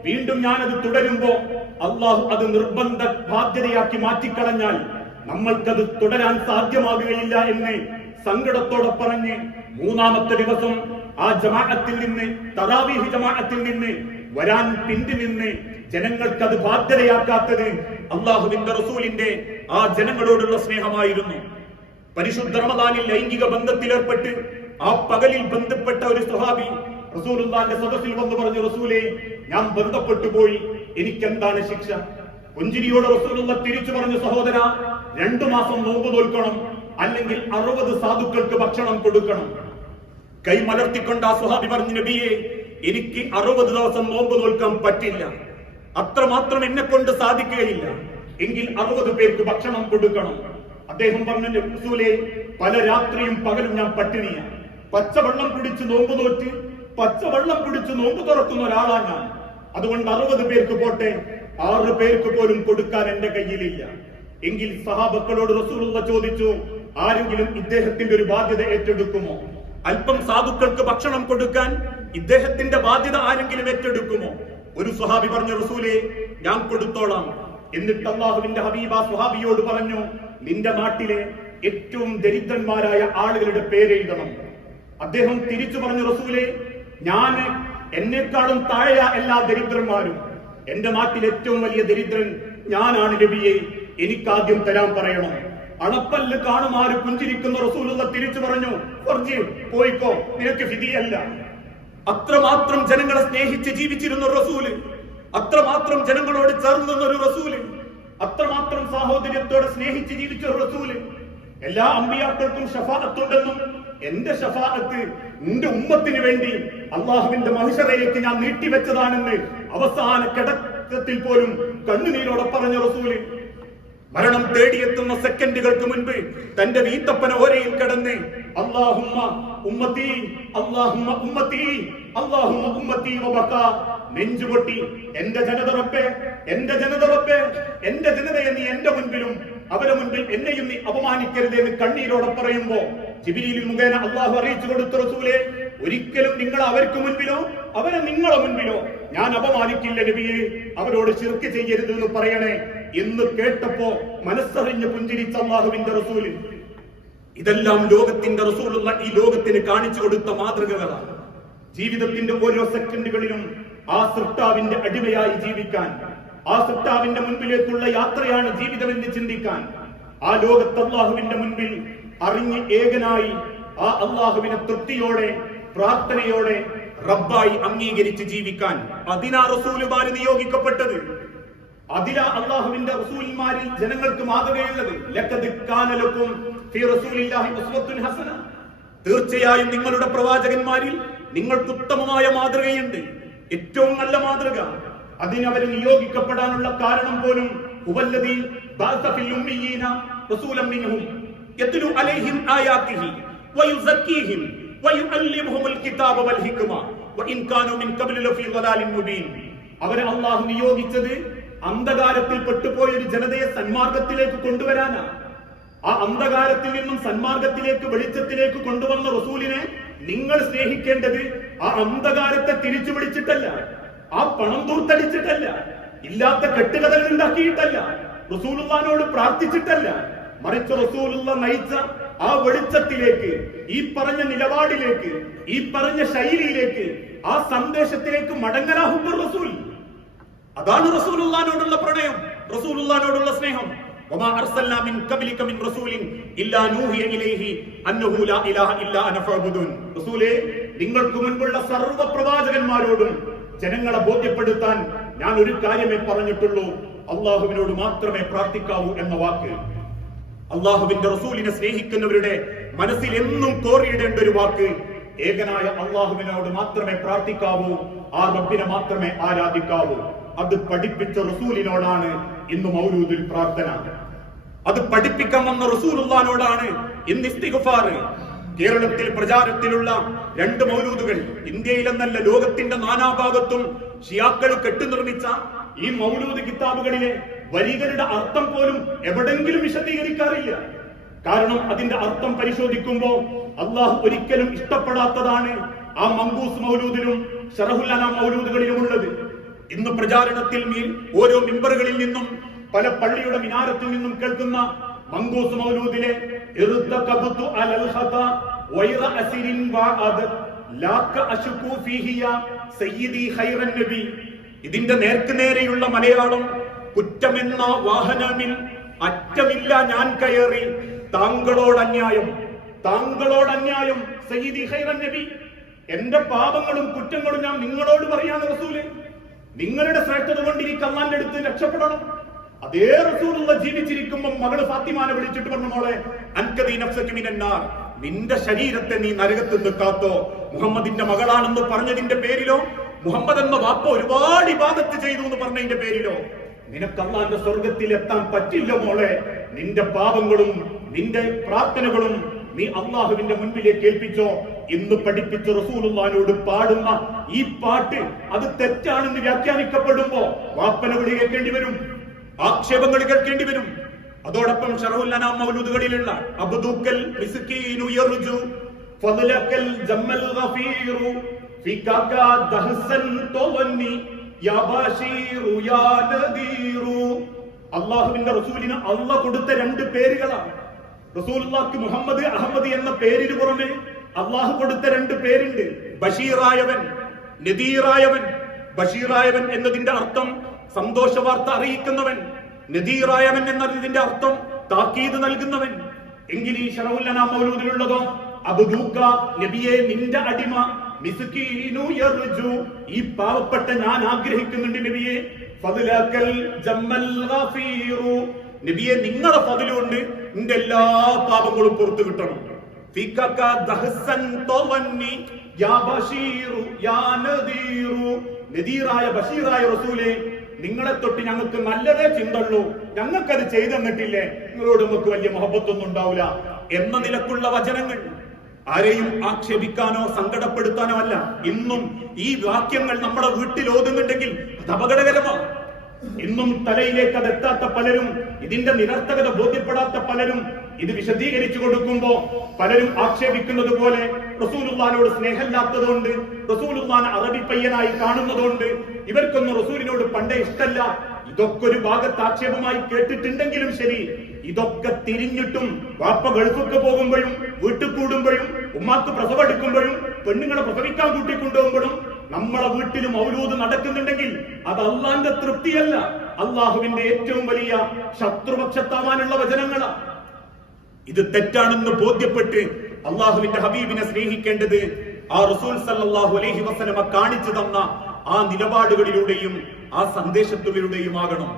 വീണ്ടും ഞാനത് തുടരുമ്പോ അള്ളാഹു അത് നിർബന്ധ ബാധ്യതയാക്കി മാറ്റിക്കളഞ്ഞാൽ നമ്മൾക്കത് തുടരാൻ സാധ്യമാകുകയില്ല എന്ന് സങ്കടത്തോടെ പറഞ്ഞ് 3-ാമത്തെ ദിവസം ആ ജമാഅത്തിൽ നിന്ന്, തറാവീഹ് ജമാഅത്തിൽ നിന്ന് വരാൻ പിന്തുനിന്ന് ജനങ്ങൾക്കത് ബാധ്യതയാക്കാത്തത് അള്ളാഹുവിന്റെ റസൂലിന്റെ ആ ജനങ്ങളോടുള്ള സ്നേഹമായിരുന്നു. പരിശുദ്ധ റമദാനിൽ ലൈംഗിക ബന്ധത്തിലേർപ്പെട്ട് ആ പകലിൽ ബന്ധപ്പെട്ട ഒരു സ്വഹാബി റസൂലുള്ളാഹിന്റെ സദസ്സിൽ വന്ന് പറഞ്ഞു, റസൂലേ, ഞാൻ ബന്ധപ്പെട്ടു പോയി, എനിക്കെന്താണ് ശിക്ഷ? പുഞ്ചിരിയോടെ റസൂലുള്ള തിരിച്ചു പറഞ്ഞു, സഹോദര, 2 മാസം നോമ്പ് നോൽക്കണം, അല്ലെങ്കിൽ 60 സാധുക്കൾക്ക് ഭക്ഷണം കൊടുക്കണം. കൈ മലർത്തിക്കൊണ്ട് ആ സ്വഹാബി പറഞ്ഞു, നബിയെ, എനിക്ക് 60 ദിവസം നോമ്പ് നോൽക്കാൻ പറ്റില്ല, അത്രമാത്രം എന്നെ കൊണ്ട് സാധിക്കുകയില്ല, എങ്കിൽ 60 പേർക്ക് ഭക്ഷണം കൊടുക്കണം. അദ്ദേഹം പറഞ്ഞു, റസൂലേ, പല രാത്രിയും പകലും ഞാൻ പട്ടിണിയാണ്, പച്ചവെള്ളം കുടിച്ച് നോമ്പ് നോറ്റ് പച്ചവെള്ളം കുടിച്ച് നോമ്പ് തുറക്കുന്ന ഒരാളാണ് ഞാൻ. അതുകൊണ്ട് 60 പേർക്ക് പോട്ടെ, 6 പേർക്ക് പോലും കൊടുക്കാൻ എന്റെ കയ്യിലില്ല. എങ്കിൽ സഹാബക്കളോട് റസൂലുള്ളാഹി ചോദിച്ചു, ആരെങ്കിലും ഇദ്ദേഹത്തിന്റെ ഒരു ബാധ്യത ഏറ്റെടുക്കുമോ? അല്പം സാധുക്കൾക്ക് ഭക്ഷണം കൊടുക്കാൻ ഇദ്ദേഹത്തിന്റെ ബാധ്യത ആരെങ്കിലും ഏറ്റെടുക്കുമോ? ഒരു സ്വഹാബി പറഞ്ഞു, റസൂലേ, ഞാൻ കൊടുത്തോളാം. എന്നിട്ട് അല്ലാഹുവിന്റെ ഹബീബ സ്വഹാബിയോട് പറഞ്ഞു, നിന്റെ നാട്ടിലെ ഏറ്റവും ദരിദ്രന്മാരായ ആളുകളുടെ പേരെഴുതണം. അദ്ദേഹം തിരിച്ചു പറഞ്ഞു, റസൂലേ, ഞാൻ എന്നെക്കാളും താഴെയ എല്ലാ ദരിദ്രന്മാരും, എന്റെ നാട്ടിൽ ഏറ്റവും വലിയ ദരിദ്രൻ ഞാനാണ് നബിയെ, എനിക്കാദ്യം തരാൻ പറയണം. അണപ്പല്ല് കാണുമാര് പുഞ്ചിരിക്കുന്ന റസൂലുള്ളാഹി തിരിച്ചു പറഞ്ഞു, പോയിക്കോ, നിനക്ക് ഫിദിയല്ല. അത്രമാത്രം ജനങ്ങളെ സ്നേഹിച്ച് ജീവിച്ചിരുന്ന റസൂല്, അത്രമാത്രം ജനങ്ങളോട് ചേർന്ന് നിന്ന ഒരു റസൂല്, അത്രമാത്രം സാഹോദര്യത്തോടെ സ്നേഹിച്ച് ജീവിച്ച ഒരു റസൂല്. എല്ലാ അമ്പിയാക്കൾക്കും ഷഫാഅത്തുണ്ടെന്നും എന്റെ ഷഫാഅത്ത് നിന്റെ ഉമ്മത്തിന് വേണ്ടി അള്ളാഹുവിന്റെ മഹിശറയിലേക്ക് ഞാൻ നീട്ടിവെച്ചതാണെന്ന് അവസാന കിടക്കത്തിൽ പോലും കണ്ണുനീരോടെ പറഞ്ഞ റസൂല്, മരണം തേടിയെത്തുന്ന സെക്കൻഡുകൾക്ക് മുൻപ് തന്റെ വീട്ടപ്പന ഓരയിൽ കിടന്ന് അല്ലാഹുമ്മ ഉമ്മത്തി അല്ലാഹുമ്മ ഉമ്മത്തി അല്ലാഹുമ്മ ഉമ്മത്തി വബക, നെഞ്ചുപൊട്ടി എന്റെ ജനത റബ്ബേ, എന്റെ ജനത റബ്ബേ, എന്റെ ജനതയെ നീ എന്റെ മുൻപിലും അവരെ മുൻപിൽ എന്നെയും നീ അപമാനിക്കരുത് എന്ന് കണ്ണീരോടെ പറയുമ്പോ ജിബ്രീൽ മുഖേന അല്ലാഹു അറിയിച്ചു കൊടുത്ത റസൂലേ, ഒരിക്കലും നിങ്ങൾ അവർക്ക് മുൻപിലോ അവരെ നിങ്ങളെ മുൻപിലോ ഞാൻ അപമാനിക്കില്ല നബിയെ, അവരോട് ശിർക്ക് ചെയ്യരുത് എന്ന് പറയണേ എന്ന് കേട്ടപ്പോ മനസ്സറിഞ്ഞ് പുഞ്ചിരിച്ച അല്ലാഹുവിന്റെ റസൂല്. ഇതെല്ലാം ലോകത്തിന്റെ റസൂലുള്ള ഈ ലോകത്തിന് കാണിച്ചു കൊടുത്ത മാതൃകകളാണ്. ജീവിതത്തിന്റെ ഓരോ സെക്കൻഡുകളിലും ആ സൃഷ്ടാവിന്റെ അടിമയായി ജീവിക്കാൻ, ആ സൃഷ്ടാവിന്റെ മുൻപിലേക്കുള്ള യാത്രയാണ് ജീവിതമെന്ന് ചിന്തിക്കാൻ, ആ ലോകത്ത് അല്ലാഹുവിന്റെ മുൻപിൽ അറിഞ്ഞ് ഏകനായി ആ അല്ലാഹുവിനെ തൃപ്തിയോടെ പ്രാർത്ഥനയോടെ റബ്ബായി അംഗീകരിച്ച് ജീവിക്കാൻ അതിനാ റസൂലുമാര് നിയോഗിക്കപ്പെട്ടത്. അതിലാ അല്ലാഹുവിന്റെ റസൂൽമാരിൽ ജനങ്ങൾക്ക് മാതൃകയുള്ളത്. ലഖദ് കാന ലക്കും ഫീ റസൂലില്ലാഹി ഉസ്വത്തുൻ ഹസന, തീർച്ചയായും നിങ്ങളുടെ പ്രവാചകന്മാരിൽ നിങ്ങൾക്ക് ഉത്തമമായ മാതൃകയുണ്ട്, ഏറ്റവും നല്ല മാതൃക. അതിനവർ നിയോഗിക്കപ്പെടാനുള്ള കാരണം പോലും ഹുവല്ലദീ ബഅസ ഫിൽ ഉമ്മീന റസൂലൻ മിൻഹും യത്ലു അലൈഹിം ആയാതിഹി വയുസക്കീഹിം വയുഅല്ലിമുഹുൽ കിതാബ വൽ ഹിക്മ വഇൻ കാനൂ മിൻ ഖബ്ലു ലഫീ ളലാലിൻ മുബീൻ. അവരെ അല്ലാഹു നിയോഗിച്ചത് അന്ധകാരത്തിൽ പെട്ടുപോയ ഒരു ജനതയെ സന്മാർഗത്തിലേക്ക് കൊണ്ടുവരാനാണ്. ആ അന്ധകാരത്തിൽ നിന്നും സന്മാർഗത്തിലേക്ക് വെളിച്ചത്തിലേക്ക് കൊണ്ടുവന്ന റസൂലിനെ നിങ്ങൾ സ്നേഹിക്കേണ്ടത് ആ അന്ധകാരത്തെ തിരിച്ചു പിടിച്ചിട്ടല്ല, ആ പണം ദൂർത്തടിച്ചിട്ടല്ല, ഇല്ലാത്ത കെട്ടുകഥകൾ ഉണ്ടാക്കിയിട്ടല്ല, റസൂലുള്ളാഹിനോട് പ്രാർത്ഥിച്ചിട്ടല്ല, മറിച്ച് റസൂലുള്ള നയിച്ച ആ വെളിച്ചത്തിലേക്ക്, ഈ പറഞ്ഞ നിലപാടിലേക്ക്, ഈ പറഞ്ഞ ശൈലിയിലേക്ക്, ആ സന്ദേശത്തിലേക്ക് മടങ്ങലാഹുബർ റസൂൽ. അതാണ് റസൂലുള്ളാഹിനോടുള്ള പ്രണയം, റസൂലുള്ളാഹിനോടുള്ള സ്നേഹം. വമാ അർസൽനാ മിൻ ഖബ്ലിക മിൻ റസൂലിൻ ഇല്ലാ നൂഹിയ ഇലൈഹി അന്നഹു ലാ ഇലാഹ ഇല്ലാ അന ഫഅബ്ദുൻ. റസൂലേ, നിങ്ങൾക്ക് മുൻപുള്ള സർവ്വ പ്രവാചകന്മാരോടും ജനങ്ങളെ ബോധ്യപ്പെടുത്താൻ ഞാൻ ഒരു കാര്യമേ പറഞ്ഞിട്ടുള്ളൂ, അള്ളാഹുവിനോട് മാത്രമേ പ്രാർത്ഥിക്കാവൂ എന്ന വാക്ക്. അള്ളാഹുവിന്റെ റസൂലിനെ സ്നേഹിക്കുന്നവരുടെ മനസ്സിൽ എന്നും കോറിയിടേണ്ട ഒരു വാക്ക്, ഏകനായ അള്ളാഹുവിനോട് മാത്രമേ പ്രാർത്ഥിക്കാവൂ, ആ റബ്ബിനെ മാത്രമേ ആരാധിക്കാവൂ. അത് പഠിപ്പിച്ച റസൂലിനോടാണ് ഇന്ന് മൗലൂദിൽ പ്രാർത്ഥന. അത് പഠിപ്പിക്കാൻ വന്ന റസൂലുള്ളാഹിനോടാണ് ഇന്ന് ഇസ്തിഗ്ഫാർ. കേരളത്തിൽ പ്രചാരത്തിലുള്ള 2 മൗലൂദുകൾ, ഇന്ത്യയിലെന്നല്ല ലോകത്തിന്റെ നാനാഭാഗത്തും ഷിയാക്കൾ കെട്ടുനിർമ്മിച്ച ഈ മൗലൂദ് കിതാബുകളിലെ വരികളുടെ അർത്ഥം പോലും എവിടെങ്കിലും വിശദീകരിക്കാറില്ല. കാരണം അതിന്റെ അർത്ഥം പരിശോധിക്കുമ്പോൾ അള്ളാഹു ഒരിക്കലും ഇഷ്ടപ്പെടാത്തതാണ് ആ മങ്കൂസ് മൗലൂദിലും ശറഹുൽ അനാം മൗലൂദുകളിലും ഉള്ളത്. ഇന്ന് പ്രചാരണത്തിൽ ഓരോ മിമ്പറുകളിൽ നിന്നും പല പള്ളിയുടെ മിനാരത്തിൽ നിന്നും കേൾക്കുന്ന മങ്കൂസ് മൗലൂദിലെ ഇതിന്റെ നേർക്കുനേരെയുള്ള മലയാളം, കുറ്റമെന്ന വാഹനമിൽ അറ്റമില്ല ഞാൻ കയറി, താങ്കളോടന്യായം, താങ്കളോടന്യായം സയ്യിദി ഖൈറൻ നബി. എന്റെ പാപങ്ങളും കുറ്റങ്ങളും ഞാൻ നിങ്ങളോട് പറയാണ് റസൂല്. നിങ്ങളുടെ ശ്രേഷ്ഠത കൊണ്ട് എനിക്ക് അല്ലാന്റെ അടുത്ത് രക്ഷപ്പെടണം, അതേ റസൂലുള്ള ജീവിച്ചിരിക്കുമ്പോൾ മകള് ഫാത്തിമാനെ വിളിച്ചിട്ട് പറഞ്ഞു, മോളെ അൻകദീ നഫ്സക മിനന്നാർ, നിന്റെ ശരീരത്തെ നീ നരകത്ത് നിൽക്കാത്തോ. മുഹമ്മദിന്റെ മകളാണെന്ന് പറഞ്ഞതിന്റെ പേരിലോ, മുഹമ്മദ് എന്ന വാപ്പ ഒരുപാട് ഇബാദത്ത് ചെയ്തു എന്ന് പറഞ്ഞതിന്റെ പേരിലോ നിനക്ക് അല്ലാഹുവിന്റെ സ്വർഗത്തിൽ എത്താൻ പറ്റില്ല മോളെ. നിന്റെ പാപങ്ങളും നിന്റെ പ്രാർത്ഥനകളും നീ അള്ളാഹുവിന്റെ മുൻപിലേക്ക് ഏൽപ്പിച്ചോ എന്ന് പഠിപ്പിച്ച റസൂലുള്ളാഹിനോട് പാടുന്ന ഈ പാട്ട് അത് തെറ്റാണെന്ന് വ്യാഖ്യാനിക്കപ്പെടുമ്പോ വാപ്പന വിളി കേൾക്കേണ്ടി വരും, ആക്ഷേപങ്ങൾ കേൾക്കേണ്ടി വരും. അതോടൊപ്പം ശറഹുൽ അനാം മൗലൂദുകളിലുള്ള അബ്ദുക്കൽ മിസ്കീനു യർജു ഫദ്ലകൽ ജമ്മൽ ഗഫീറു ഫികാക ദഹ്സൻ തവന്നി യാ ബശീറു യാ നദീറു. അല്ലാഹുവിന്റെ റസൂലിന് അല്ലാഹ് കൊടുത്ത രണ്ട് പേരുകളാണ്. റസൂലുള്ളാഹിക്ക് മുഹമ്മദ് അഹമ്മദ് എന്ന പേരിന് പുറമെ അല്ലാഹു കൊടുത്ത രണ്ട് പേരുണ്ട്. ബഷീറായവൻ, നദീറായവൻ. ബഷീറായവൻ എന്നതിന്റെ അർത്ഥം സന്തോഷ വാർത്ത അറിയിക്കുന്നവൻ, നദീറായവൻ എന്നതിന്റെ അർത്ഥം താക്കീത് നൽകുന്നവൻ. എങ്കിൽ ഈ ശറഹുൽ അനാം മൗലൂദിലുള്ളതോ അബ്ദൂക, നബിയെ നിന്റെ അടിമ, മിസ്കീനു യർജു, ഈ പാവപ്പെട്ട ഞാൻ ആഗ്രഹിക്കുന്നുണ്ട് നബിയെ, ഫദ്ലകൽ ജമ്മൽ ഗഫീറു, നബിയെ നിങ്ങളുടെ ഫദ്ല് കൊണ്ട് നിന്റെ എല്ലാ പാപങ്ങളും പുറത്തു കിട്ടണം. ഫികക ദഹ്സൻ തവന്നി യാ ബശീറു യാ നദീറു, നദീറായ ബഷീറായ റസൂലേ, നിങ്ങളെ തൊട്ട് ഞങ്ങൾക്ക് നല്ലതേ ചിന്തള്ളൂ, ഞങ്ങൾക്കത് ചെയ്തു തന്നിട്ടില്ലേ, നിങ്ങളോട് നമുക്ക് വലിയ മുഹബത്തൊന്നും ഉണ്ടാവില്ല എന്ന നിലക്കുള്ള വചനങ്ങൾ. ആരെയും ആക്ഷേപിക്കാനോ സങ്കടപ്പെടുത്താനോ അല്ല. ഇന്നും ഈ വാക്യങ്ങൾ നമ്മുടെ വീട്ടിൽ ഓതുന്നുണ്ടെങ്കിൽ അത് അപകടകരമാണ്. ഇന്നും തലയിലേക്ക് അത് എത്താത്ത പലരും, ഇതിന്റെ നിരർത്ഥകത ബോധ്യപ്പെടാത്ത പലരും ഇത് വിശദീകരിച്ചു കൊടുക്കുമ്പോ പലരും ആക്ഷേപിക്കുന്നത് പോലെ റസൂലുള്ളാഹിനോട് സ്നേഹമില്ലാത്തതുകൊണ്ട്, റസൂലുള്ളാഹിനെ അറബി പയ്യനായി കാണുന്നതുകൊണ്ട്, ഇവർക്കൊന്നും റസൂലിനോട് പണ്ടേ ഇഷ്ടല്ല. ഇതൊക്കെ ഒരു ഭാഗത്ത് ആക്ഷേപമായി കേട്ടിട്ടുണ്ടെങ്കിലും ശരി, ഇതൊക്കെ തിരിഞ്ഞിട്ടും വാപ്പ ഗൾഫൊക്കെ പോകുമ്പോഴും വീട്ടിൽ കൂടുമ്പോഴും ഉമ്മാക്ക് പ്രസവെടുക്കുമ്പോഴും പെണ്ണുങ്ങളെ പ്രസവിക്കാൻ കൂട്ടിക്കൊണ്ടുപോകുമ്പോഴും നമ്മളെ വീട്ടിൽ മൗലൂദ് നടക്കുന്നുണ്ടെങ്കിൽ അത് അള്ളാന്റെ തൃപ്തിയല്ല, അള്ളാഹുവിന്റെ ഏറ്റവും വലിയ ശത്രുപക്ഷത്താവാനുള്ള വചനങ്ങളാണ്. ഇത് തെറ്റാണെന്ന് ബോധ്യപ്പെട്ട് അള്ളാഹുവിന്റെ ഹബീബിനെ സ്നേഹിക്കേണ്ടത് ആ റസൂൽ സല്ലല്ലാഹു അലൈഹി വസല്ലമ കാണിച്ചു തന്ന ആ നിലപാടുകളിലൂടെയും ആ സന്ദേശത്തിലൂടെയും ആകണം.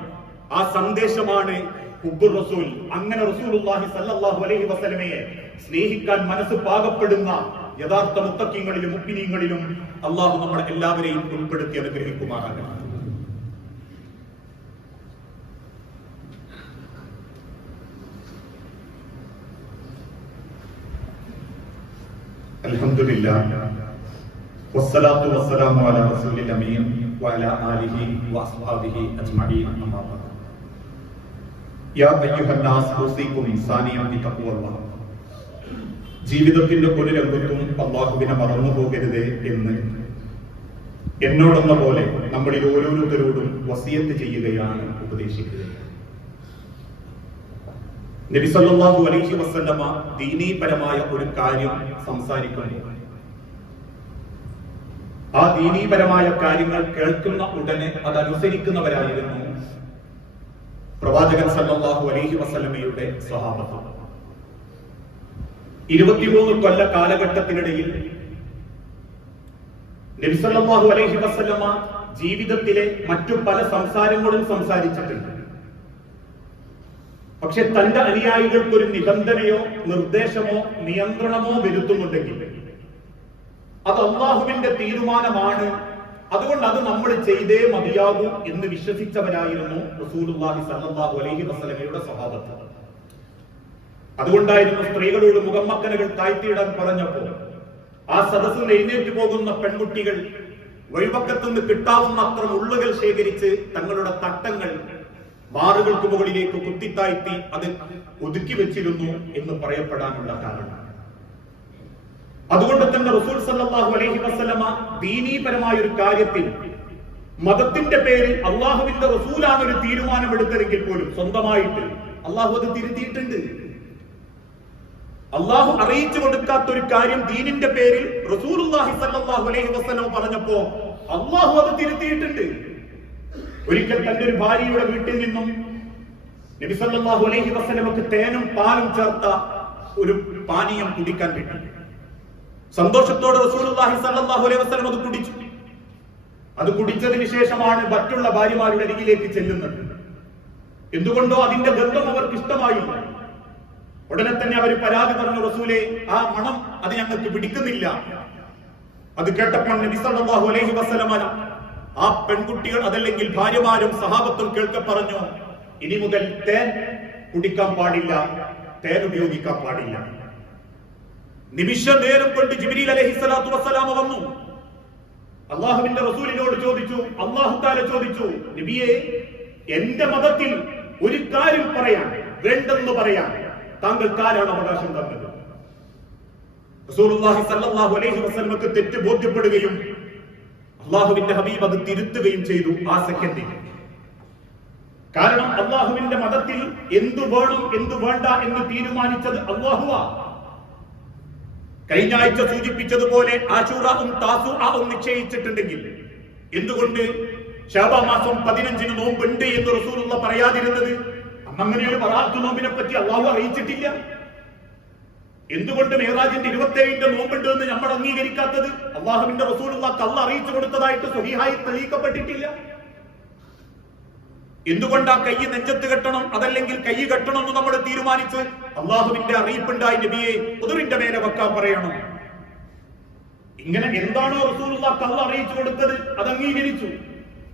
ആ സന്ദേശമാണ് ഹുബ്ബുർ റസൂൽ. അങ്ങനെ റസൂലുള്ളാഹി സല്ലല്ലാഹു അലൈഹി വസല്ലമയെ സ്നേഹിക്കാൻ മനസ്സ് പാകപ്പെടുന്ന യഥാർത്ഥ മുത്തഖീങ്ങളിലും മുഅ്മിനീങ്ങളിലും അള്ളാഹു നമ്മളെ എല്ലാവരെയും ഉൾപ്പെടുത്തി അനുഗ്രഹിക്കുമാറാകണം. അൽഹംദുലില്ലാഹ് വസ്സലാത്തു വസ്സലാമു അലാ റസൂലിൽ അമീൻ വഅലാ ആലിഹി വഅസ്ഹാബിഹി അജ്മഈൻ. അമ്മാ ബഅദ്. യാ അയ്യുഹന്നാസ് ഊസീകും സാനിയം ബിതഖ്വല്ലാഹ്. ജീവിതത്തിന്റെ ഒരു രംഗത്തും അല്ലാഹുവിനെ മറന്നു പോകരുതേ എന്ന് എന്നോടെന്ന പോലെ നമ്മളിൽ ഓരോരുത്തരോടും വസിയത്ത് ചെയ്യുകയാണ്, ഉപദേശിക്കുകയാണ്. നബി സല്ലല്ലാഹു അലൈഹി വസല്ലമ ദീനീപരമായ ഒരു കാര്യം സംസാരിക്കുന്നു. ആ ദീനീപരമായ കാര്യങ്ങൾ കേൾക്കുന്ന ഉടനെ അതനുസരിക്കുന്നവരായിരുന്നു പ്രവാചകൻ സല്ലല്ലാഹു അലൈഹി വസല്ലമയുടെ സ്വഹാബത്ത്. 23 കൊല്ല കാലഘട്ടത്തിനിടയിൽ നബി സല്ലല്ലാഹു അലൈഹി വസല്ലമ ജീവിതത്തിലെ മറ്റു പല സംസാരങ്ങളും സംസാരിച്ചിട്ടുണ്ട്. പക്ഷെ തന്റെ അനുയായികൾക്ക് ഒരു നിബന്ധനയോ നിർദ്ദേശമോ നിയന്ത്രണമോ വരുത്തുന്നുണ്ടെങ്കിൽ അത് അള്ളാഹുവിന്റെ തീരുമാനമാണ്, അതുകൊണ്ട് അത് നമ്മൾ ചെയ്തേ മതിയാകൂ എന്ന് വിശ്വസിച്ചവരായിരുന്നു റസൂലുള്ളാഹി സ്വല്ലല്ലാഹു അലൈഹി വസല്ലമയുടെ സ്വഹാബത്ത്. അതുകൊണ്ടായിരുന്നു സ്ത്രീകളോട് മുഖമ്മക്കനകൾ താഴ്ത്തിയിടാൻ പറഞ്ഞപ്പോൾ ആ സദസ്സിൽ എഴുന്നേറ്റ് പോകുന്ന പെൺകുട്ടികൾ വഴിപക്കത്തുനിന്ന് കിട്ടാവുന്ന അത്ര ഉള്ളുകൾ ശേഖരിച്ച് തങ്ങളുടെ തട്ടങ്ങൾ മാറുകൾക്ക് മുകളിലേക്ക് കുത്തിത്താഴ്ത്തി അത് ഒതുക്കി വെച്ചിരുന്നു എന്ന് പറയപ്പെടാനുള്ള കാരണം. അതുകൊണ്ട് തന്നെ റസൂൽ സല്ലല്ലാഹു അലൈഹി വസല്ലമ ദീനീപരമായ ഒരു കാര്യത്തിൽ മതത്തിന്റെ പേരിൽ അള്ളാഹുവിന്റെ റസൂലാണ് ഒരു തീരുമാനമെടുത്തതെങ്കിൽ പോലും സ്വന്തമായിട്ട് അള്ളാഹു അത് തിരുത്തിയിട്ടുണ്ട്. അള്ളാഹു അറിയിച്ചു കൊടുക്കാത്ത ഒരു കാര്യം ദീനിന്റെ പേരിൽ റസൂലുള്ളാഹി സ്വല്ലല്ലാഹു അലൈഹി വസല്ലം പറഞ്ഞപ്പോ അള്ളാഹു അത് തിരുത്തിയിട്ടുണ്ട്. ഒരിക്കൽ തന്റെ ഒരു ഭാര്യയുടെ വീട്ടിൽ നിന്നും നബി സല്ലല്ലാഹു അലൈഹി വസല്ലമക്ക് തേനും പാലും ചേർത്ത ഒരു പാനീയം കുടിക്കാൻ കിട്ടി. സന്തോഷത്തോടെ റസൂലുള്ളാഹി സ്വല്ലല്ലാഹു അലൈഹി വസല്ലം അത് കുടിച്ചു. അത് കുടിച്ചതിന് ശേഷമാണ് മറ്റുള്ള ഭാര്യമാരുടെ അരികിലേക്ക് ചെല്ലുന്നത്. എന്തുകൊണ്ടോ അതിന്റെ ഗന്ധം അവർക്ക് ഇഷ്ടമായില്ല. ഉടനെ തന്നെ അവർ പരാതി പറഞ്ഞു, റസൂലേ, ആ മണം അത് ഞങ്ങൾക്ക് പിടിക്കുന്നില്ല. അത് കേട്ടപ്പോൾ നബി സല്ലല്ലാഹു അലൈഹി വസല്ലം ആ പെൺകുട്ടികൾ അതല്ലെങ്കിൽ ഭാര്യമാരും സഹാബത്തും കേൾക്കെ പറഞ്ഞു, ഇനി മുതൽ തേൻ കുടിക്കാൻ പാടില്ല, തേൻ ഉപയോഗിക്കാൻ പാടില്ല. നിമിഷ നേരം കൊണ്ട് ജിബ്രീൽ അലൈഹിസ്സലാത്തു വസ്സലാം വന്നു. അള്ളാഹുവിന്റെ റസൂലിനോട് ചോദിച്ചു, അല്ലാഹു തആല ചോദിച്ചു, നബിയെ, എന്റെ മതത്തിൽ ഒരു കാര്യം പറയാൻ വേണ്ടെന്ന് പറയാൻ താങ്കൾക്ക് ആരാണ് അവകാശം തന്നത്? റസൂലുള്ളാഹി സ്വല്ലല്ലാഹു അലൈഹി വസല്ലമക്ക് തെറ്റ് ബോധ്യപ്പെടുകയും അള്ളാഹുവിന്റെ ഹബീബ് അത് തിരുത്തുകയും ചെയ്തു ആ സെക്കൻഡിൽ. കാരണം അള്ളാഹുവിന്റെ മതത്തിൽ എന്തു വേണം എന്തു വേണ്ട എന്ന് തീരുമാനിച്ചത് അള്ളാഹുവാ. കഴിഞ്ഞ ആഴ്ച സൂചിപ്പിച്ചതുപോലെ ആശൂറയും താസൂഅയും നിശ്ചയിച്ചിട്ടുണ്ടെങ്കിൽ എന്തുകൊണ്ട് ശഅബാൻ മാസം 15 നോമ്പുണ്ട് എന്ന് റസൂലുള്ള പറയാതിരുന്നത്? അങ്ങനെ ഒരു ബറാഅത്ത് നോമ്പിനെ പറ്റി അള്ളാഹു അറിയിച്ചിട്ടില്ല. എന്തുകൊണ്ട് മിഅ്റാജിന്റെ 27 നോമ്പുണ്ട് എന്ന് നമ്മൾ അംഗീകരിക്കാത്തത്? അള്ളാഹുവിന്റെ റസൂലുള്ളാഹി അല്ലാഹു അറിയിച്ചു കൊടുത്തതായിട്ട് സ്വഹീഹായി തെളിയിക്കപ്പെട്ടിട്ടില്ല. എന്തുകൊണ്ടാ കൈ നെഞ്ചത്ത് കെട്ടണം അതല്ലെങ്കിൽ കൈ കെട്ടണം എന്ന് നമ്മൾ തീരുമാനിച്ച്? അള്ളാഹുവിന്റെ അറിയിപ്പുണ്ടായി, നബിയെ ഉദറിന്റെ മേലെ വെക്കാൻ പറയണം. ഇങ്ങനെ എന്താണോ റസൂലുള്ളാഹി അല്ലാഹു അറിയിച്ചു കൊടുത്തത് അത് അംഗീകരിച്ചു.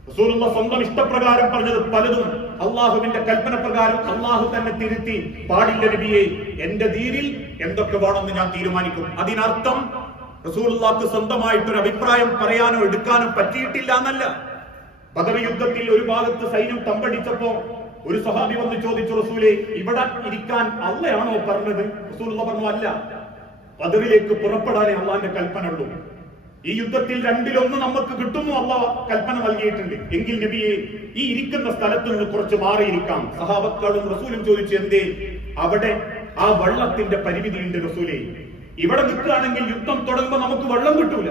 റസൂലുള്ളാഹി സ്വന്തം ഇഷ്ടപ്രകാരം പറഞ്ഞത് പലതും അള്ളാഹുവിന്റെ കൽപ്പന പ്രകാരം അള്ളാഹു തന്നെ തിരുത്തി, പാടില്ല നബിയെ, എന്റെ ദീനിൽ എന്തൊക്കെ വേണമെന്ന് ഞാൻ തീരുമാനിക്കും. അതിനർത്ഥം റസൂലുള്ളാഹിക്ക് സ്വന്തമായിട്ടൊരു അഭിപ്രായം പറയാനോ എടുക്കാനോ പറ്റിയിട്ടില്ല എന്നല്ല. ബദർ യുദ്ധത്തിൽ ഒരു ഭാഗത്ത് സൈന്യം തമ്പടിച്ചപ്പോ ഒരു സഹാബി വന്ന് ചോദിച്ചു, റസൂലേ, ഇവിടെ ഇരിക്കാൻ അള്ളയാണോ പറഞ്ഞത്? റസൂലുള്ളാഹി പറഞ്ഞു, അല്ല, ബദറിലേക്ക് പുറപ്പെടാനേ അള്ളാന്റെ കൽപ്പന ഉള്ളൂ. ഈ യുദ്ധത്തിൽ 2-1 നമുക്ക് കിട്ടുന്നു അള്ളാഹ് കൽപ്പന നൽകിയിട്ടുണ്ട്. എങ്കിൽ നബിയെ, ഈ ഇരിക്കുന്ന സ്ഥലത്ത് നിന്ന് കുറച്ച് മാറിയിരിക്കാം. സഹാബത്തും റസൂലും ചോദിച്ചു, എന്തേ? അവിടെ ആ വെള്ളത്തിന്റെ പരിമിതിയുണ്ട് റസൂലേ. ഇവിടെ നിൽക്കുകയാണെങ്കിൽ യുദ്ധം തുടങ്ങുമ്പോൾ നമുക്ക് വെള്ളം കിട്ടൂല.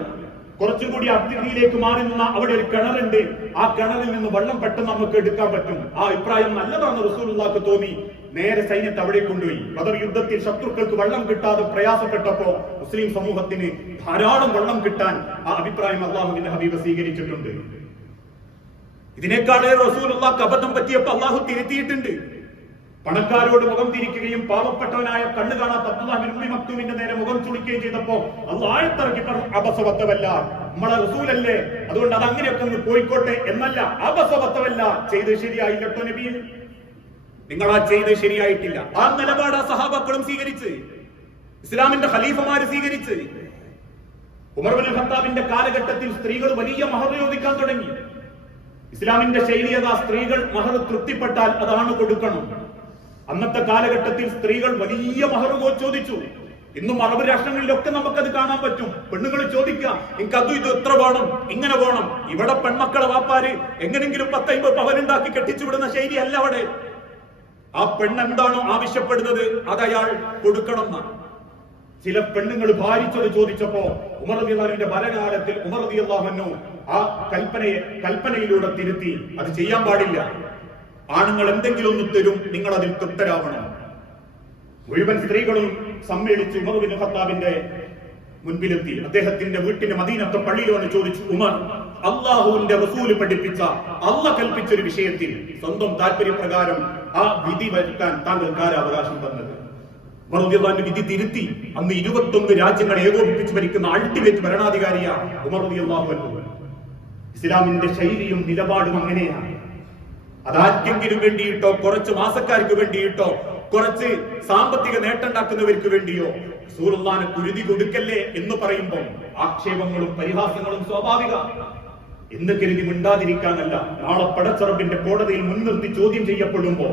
കുറച്ചുകൂടി അതിഥിയിലേക്ക് മാറി നിന്ന അവിടെ ഒരു കിണറുണ്ട്, ആ കിണറിൽ നിന്ന് വെള്ളം പെട്ടെന്ന് നമുക്ക് എടുക്കാൻ പറ്റും. ആ അഭിപ്രായം നല്ലതാണ് റസൂലുള്ളാഹിക്ക് തോന്നി. നേരെ സൈന്യത്തെ അവിടെ കൊണ്ടുപോയി. ബദർ യുദ്ധത്തിൽ ശത്രുക്കൾക്ക് വെള്ളം കിട്ടാതെ പ്രയാസപ്പെട്ടപ്പോ മുസ്ലിം സമൂഹത്തിന് ധാരാളം വെള്ളം കിട്ടാൻ ആ അഭിപ്രായം അള്ളാഹുവിന്റെ ഹബീബ് സ്വീകരിച്ചിട്ടുണ്ട്. ഇതിനേക്കാളേറെ റസൂലുള്ളാഹിക്ക് അബദ്ധം പറ്റിയപ്പോ അള്ളാഹു തിരുത്തിയിട്ടുണ്ട്. പണക്കാരോട് മുഖം തിരിക്കുകയും പാവപ്പെട്ടവനായ കണ്ണു കാണാത്ത അബ്ദുല്ലാഹ് ബിൻ ഉമ്മി മക്തൂമിന്റെ നേരെ മുഖം ചുളിക്കുകയും ചെയ്തപ്പോ അല്ലാഹു ആയത്തിറക്കി പറഞ്ഞു, അബസവത്തവല്ല, നമ്മളെ റസൂലല്ലേ, അതുകൊണ്ട് അത് അങ്ങനെയൊക്കെ ഒന്ന് പോയിക്കോട്ടെ എന്നല്ല. അബസവത്തവല്ല, ചെയ്ത് ശരിയായില്ല കേട്ടോ നബിയെ, നിങ്ങൾ ആ ചെയ്ത് ശരിയായിട്ടില്ല. ആ നിലപാട് ആ സഹാബാക്കളും സ്വീകരിച്ച്, ഇസ്ലാമിന്റെ ഖലീഫമാര് സ്വീകരിച്ച്. ഉമർ ഇബ്നുൽ ഖത്താബിന്റെ കാലഘട്ടത്തിൽ സ്ത്രീകൾ വലിയ മഹർ ചോദിക്കാൻ തുടങ്ങി. ഇസ്ലാമിന്റെ ശൈലിയത, സ്ത്രീകൾ മഹർ തൃപ്തിപ്പെട്ടാൽ അതാണ് കൊടുക്കണം. അന്നത്തെ കാലഘട്ടത്തിൽ സ്ത്രീകൾ വലിയ മഹർ ചോദിച്ചു. ഇന്നും അറബ് രാഷ്ട്രങ്ങളിലൊക്കെ നമുക്കത് കാണാൻ പറ്റും. പെണ്ണുങ്ങൾ ചോദിക്കുക, എനിക്ക് അതും ഇത് എത്ര വേണം, ഇങ്ങനെ വേണം. ഇവിടെ പെൺമക്കളെ വാപ്പാര് എങ്ങനെങ്കിലും 10-50 പവനുണ്ടാക്കി കെട്ടിച്ചുവിടുന്ന ശൈലി അല്ല അവിടെ. ആ പെണ്ണെന്താണോ ആവശ്യപ്പെടുന്നത് അത് അയാൾ കൊടുക്കണം. ചില പെണ്ണുങ്ങൾ ഭാരിച്ചത് ചോദിച്ചപ്പോ ഉമർ റളിയല്ലാഹുവിന്റെ ഭരണകാലത്തിൽ ഉമർ റളിയല്ലാഹു അൻഹു ആ കൽപ്പനയിലൂടെ തിരുത്തി, അത് ചെയ്യാൻ പാടില്ല. ആണുങ്ങൾ എന്തെങ്കിലും ഒന്ന് തരും, നിങ്ങൾ അതിൽ തൃപ്തരാവണം. മുഴുവൻ സ്ത്രീകളും സമ്മേളിച്ച് ഉമർ ഇബ്നു ഖത്താബിന്റെ മുൻപിലെത്തി. അദ്ദേഹത്തിന്റെ വീട്ടിന്റെ മദീനത്തെ പള്ളിയിൽ വന്ന് ചോദിച്ചു, ഉമർ, അള്ളാഹുവിന്റെ റസൂല് പഠിപ്പിച്ച, അള്ളാഹ് കൽപ്പിച്ച ഒരു വിഷയത്തിൽ സ്വന്തം താല്പര്യപ്രകാരം ആ വിധി വരുത്താൻ താങ്കൾക്ക് ആരാ അവകാശം തന്നത്? ഉമർ റളിയല്ലാഹു അൻഹു വിധി തിരുത്തി. അന്ന് 21 രാജ്യങ്ങളെ ഏകോപിപ്പിച്ച് ഭരിക്കുന്ന അൾട്ടിമേറ്റ് ഭരണാധികാരിയാണ് ഉമർ റളിയല്ലാഹു അൻഹു. ഇസ്ലാമിന്റെ ശൈലിയും നിലപാടും അങ്ങനെയാണ്. അതാർക്കെങ്കിലും വേണ്ടിയിട്ടോ, കുറച്ച് മാസക്കാർക്ക് വേണ്ടിയിട്ടോ, കുറച്ച് സാമ്പത്തിക നേട്ടമുണ്ടാക്കുന്നവർക്ക് വേണ്ടിയോ റസൂലുള്ളാഹിനെ കുരുതി കൊടുക്കല്ലേ എന്ന് പറയുമ്പോൾ ആക്ഷേപങ്ങളും പരിഹാസങ്ങളും സ്വാഭാവിക. എന്ന് കരുതി മിണ്ടാതിരിക്കാനല്ല, നാളെ പടച്ചറബിന്റെ കോടതിയിൽ മുൻനിർത്തി ചോദ്യം ചെയ്യപ്പെടുമ്പോ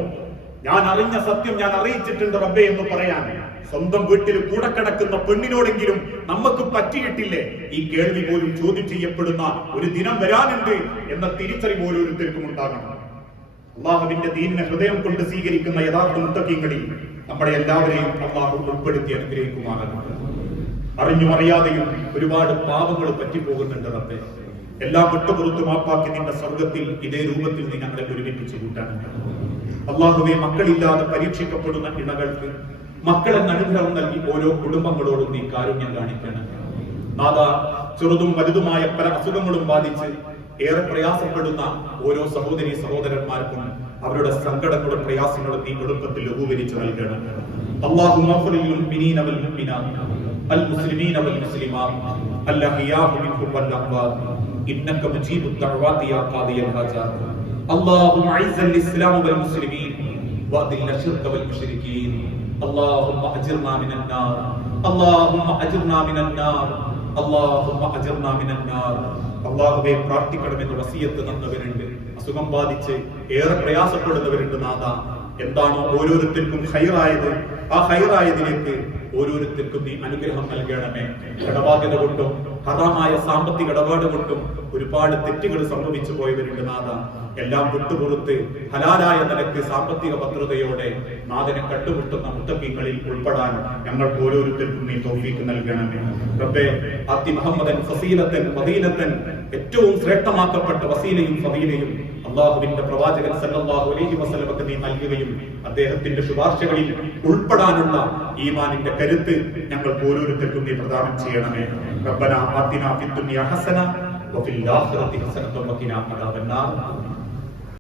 ഞാൻ അറിഞ്ഞ സത്യം ഞാൻ അറിയിച്ചിട്ടുണ്ട് റബ്ബേ എന്ന് പറയാൻ സ്വന്തം വീട്ടിൽ കൂടെ കിടക്കുന്ന പെണ്ണിനോടെങ്കിലും നമുക്ക് പറ്റിയിട്ടില്ലേ? ഈ കേൾവി പോലും ചോദ്യം ചെയ്യപ്പെടുന്ന ഒരു ദിനം വരാനുണ്ട് എന്ന തിരിച്ചറിവ് ഓരോരുത്തർക്കും ഉണ്ടാകണം. അള്ളാഹുവിന്റെ ദീനിനെ ഹൃദയം കൊണ്ട് സ്വീകരിക്കുന്ന യഥാർത്ഥ മുത്തഖീങ്ങളിൽ നമ്മുടെ എല്ലാവരെയും അള്ളാഹു ഉൾപ്പെടുത്തി അനുഗ്രഹിക്കുമാറാകട്ടെ. അറിഞ്ഞും അറിയാതെയും ഒരുപാട് പാപങ്ങൾ പറ്റിപ്പോകുന്നുണ്ട് റബ്ബേ. എല്ലാം വിട്ടുപുറത്തു മാപ്പാക്കി നിന്റെ സ്വർഗത്തിൽ ഇതേ രൂപത്തിൽ നീ ഞങ്ങളെ ഒരുമിപ്പിച്ച് കൂട്ടാനുണ്ട്. അള്ളാഹുവെ, മക്കളില്ലാതെ പരീക്ഷിക്കപ്പെടുന്ന ഇണകൾക്ക് മക്കളെന്ന അനുഗ്രഹം നൽകി ഓരോ കുടുംബങ്ങളോടും നീ കാരുണ്യം കാണിക്കണം. നാദാ, ചെറുതും വലുതുമായ പല അസുഖങ്ങളും ബാധിച്ച് ഏറെ പ്രയാസപ്പെടുന്ന ഓരോ സഹോദരി സഹോദരന്മാർക്കും അവരുടെ സങ്കടങ്ങളും പ്രയാസങ്ങളും നീ എളുപ്പത്തിൽ ലഘൂകരിച്ച് നൽകണം. اللهم اغفر للمؤمنين والمؤمنات المسلمين والمسلمات الأحياء منهم والأموات إنك مجيب الدعوات يا قاضي الحاجات. اللهم أعز الإسلام والمسلمين وأذل الشرك والمشركين. اللهم أجرنا من النار. اللهم أجرنا من النار. اللهم أجرنا من النار. അള്ളാഹുവെ പ്രാർത്ഥിക്കണമെന്ന് വസിയത്ത് തന്നവരുണ്ട്. അസുഖം ബാധിച്ച് ഏറെ പ്രയാസപ്പെടുന്നവരുണ്ട്. നാഥ, എന്താണോ ഓരോരുത്തർക്കും ഹൈറായത്, ആ ഹൈറായതിലേക്ക് ഓരോരുത്തർക്കും നീ അനുഗ്രഹം നൽകണമേ. കടബാധ്യത കൊണ്ടും ഹറാമായ സാമ്പത്തിക ഇടപാട് കൊണ്ടും ഒരുപാട് തെറ്റുകൾ സംഭവിച്ചു പോയവരുണ്ട്. നാഥ, എല്ലാം വിട്ടുപുറത്ത് ഹലാലായ നിലക്ക് സാമ്പത്തിക ഭദ്രതയോടെ നാഥനെ കണ്ടുമുട്ടുന്ന മുത്തഖീങ്ങളിൽ ഉൾപ്പെടാൻ ഞങ്ങൾക്ക് ഓരോരുത്തർക്കും നീ തൗഫീഖ് നൽകണമേ. റബ്ബേ, അത്തി മുഹമ്മദൻ ഫസീലത്തൻ ഫദീലത്തൻ, ഏറ്റവും ശ്രേഷ്ഠമാക്കപ്പെട്ട വസീലയും ഫദീലയും അള്ളാഹുവിന്റെ പ്രവാചകൻ സല്ലല്ലാഹു അലൈഹി വസല്ലമക്ക് നീ നൽകുകയും അദ്ദേഹത്തിന്റെ ശുപാർശകളിൽ ഉൾപ്പെടാനുള്ള ഈമാനിന്റെ കരുത്ത് ഞങ്ങൾക്ക് ഓരോരുത്തർക്കും നീ പ്രദാനം ചെയ്യണമേ. റബ്ബനാ ആതിനാ ഫിദ്ദുനിയ ഹസന വഫിൽ ആഖിറതി ഹസനത വഖിനാ അദാബന്നാർ.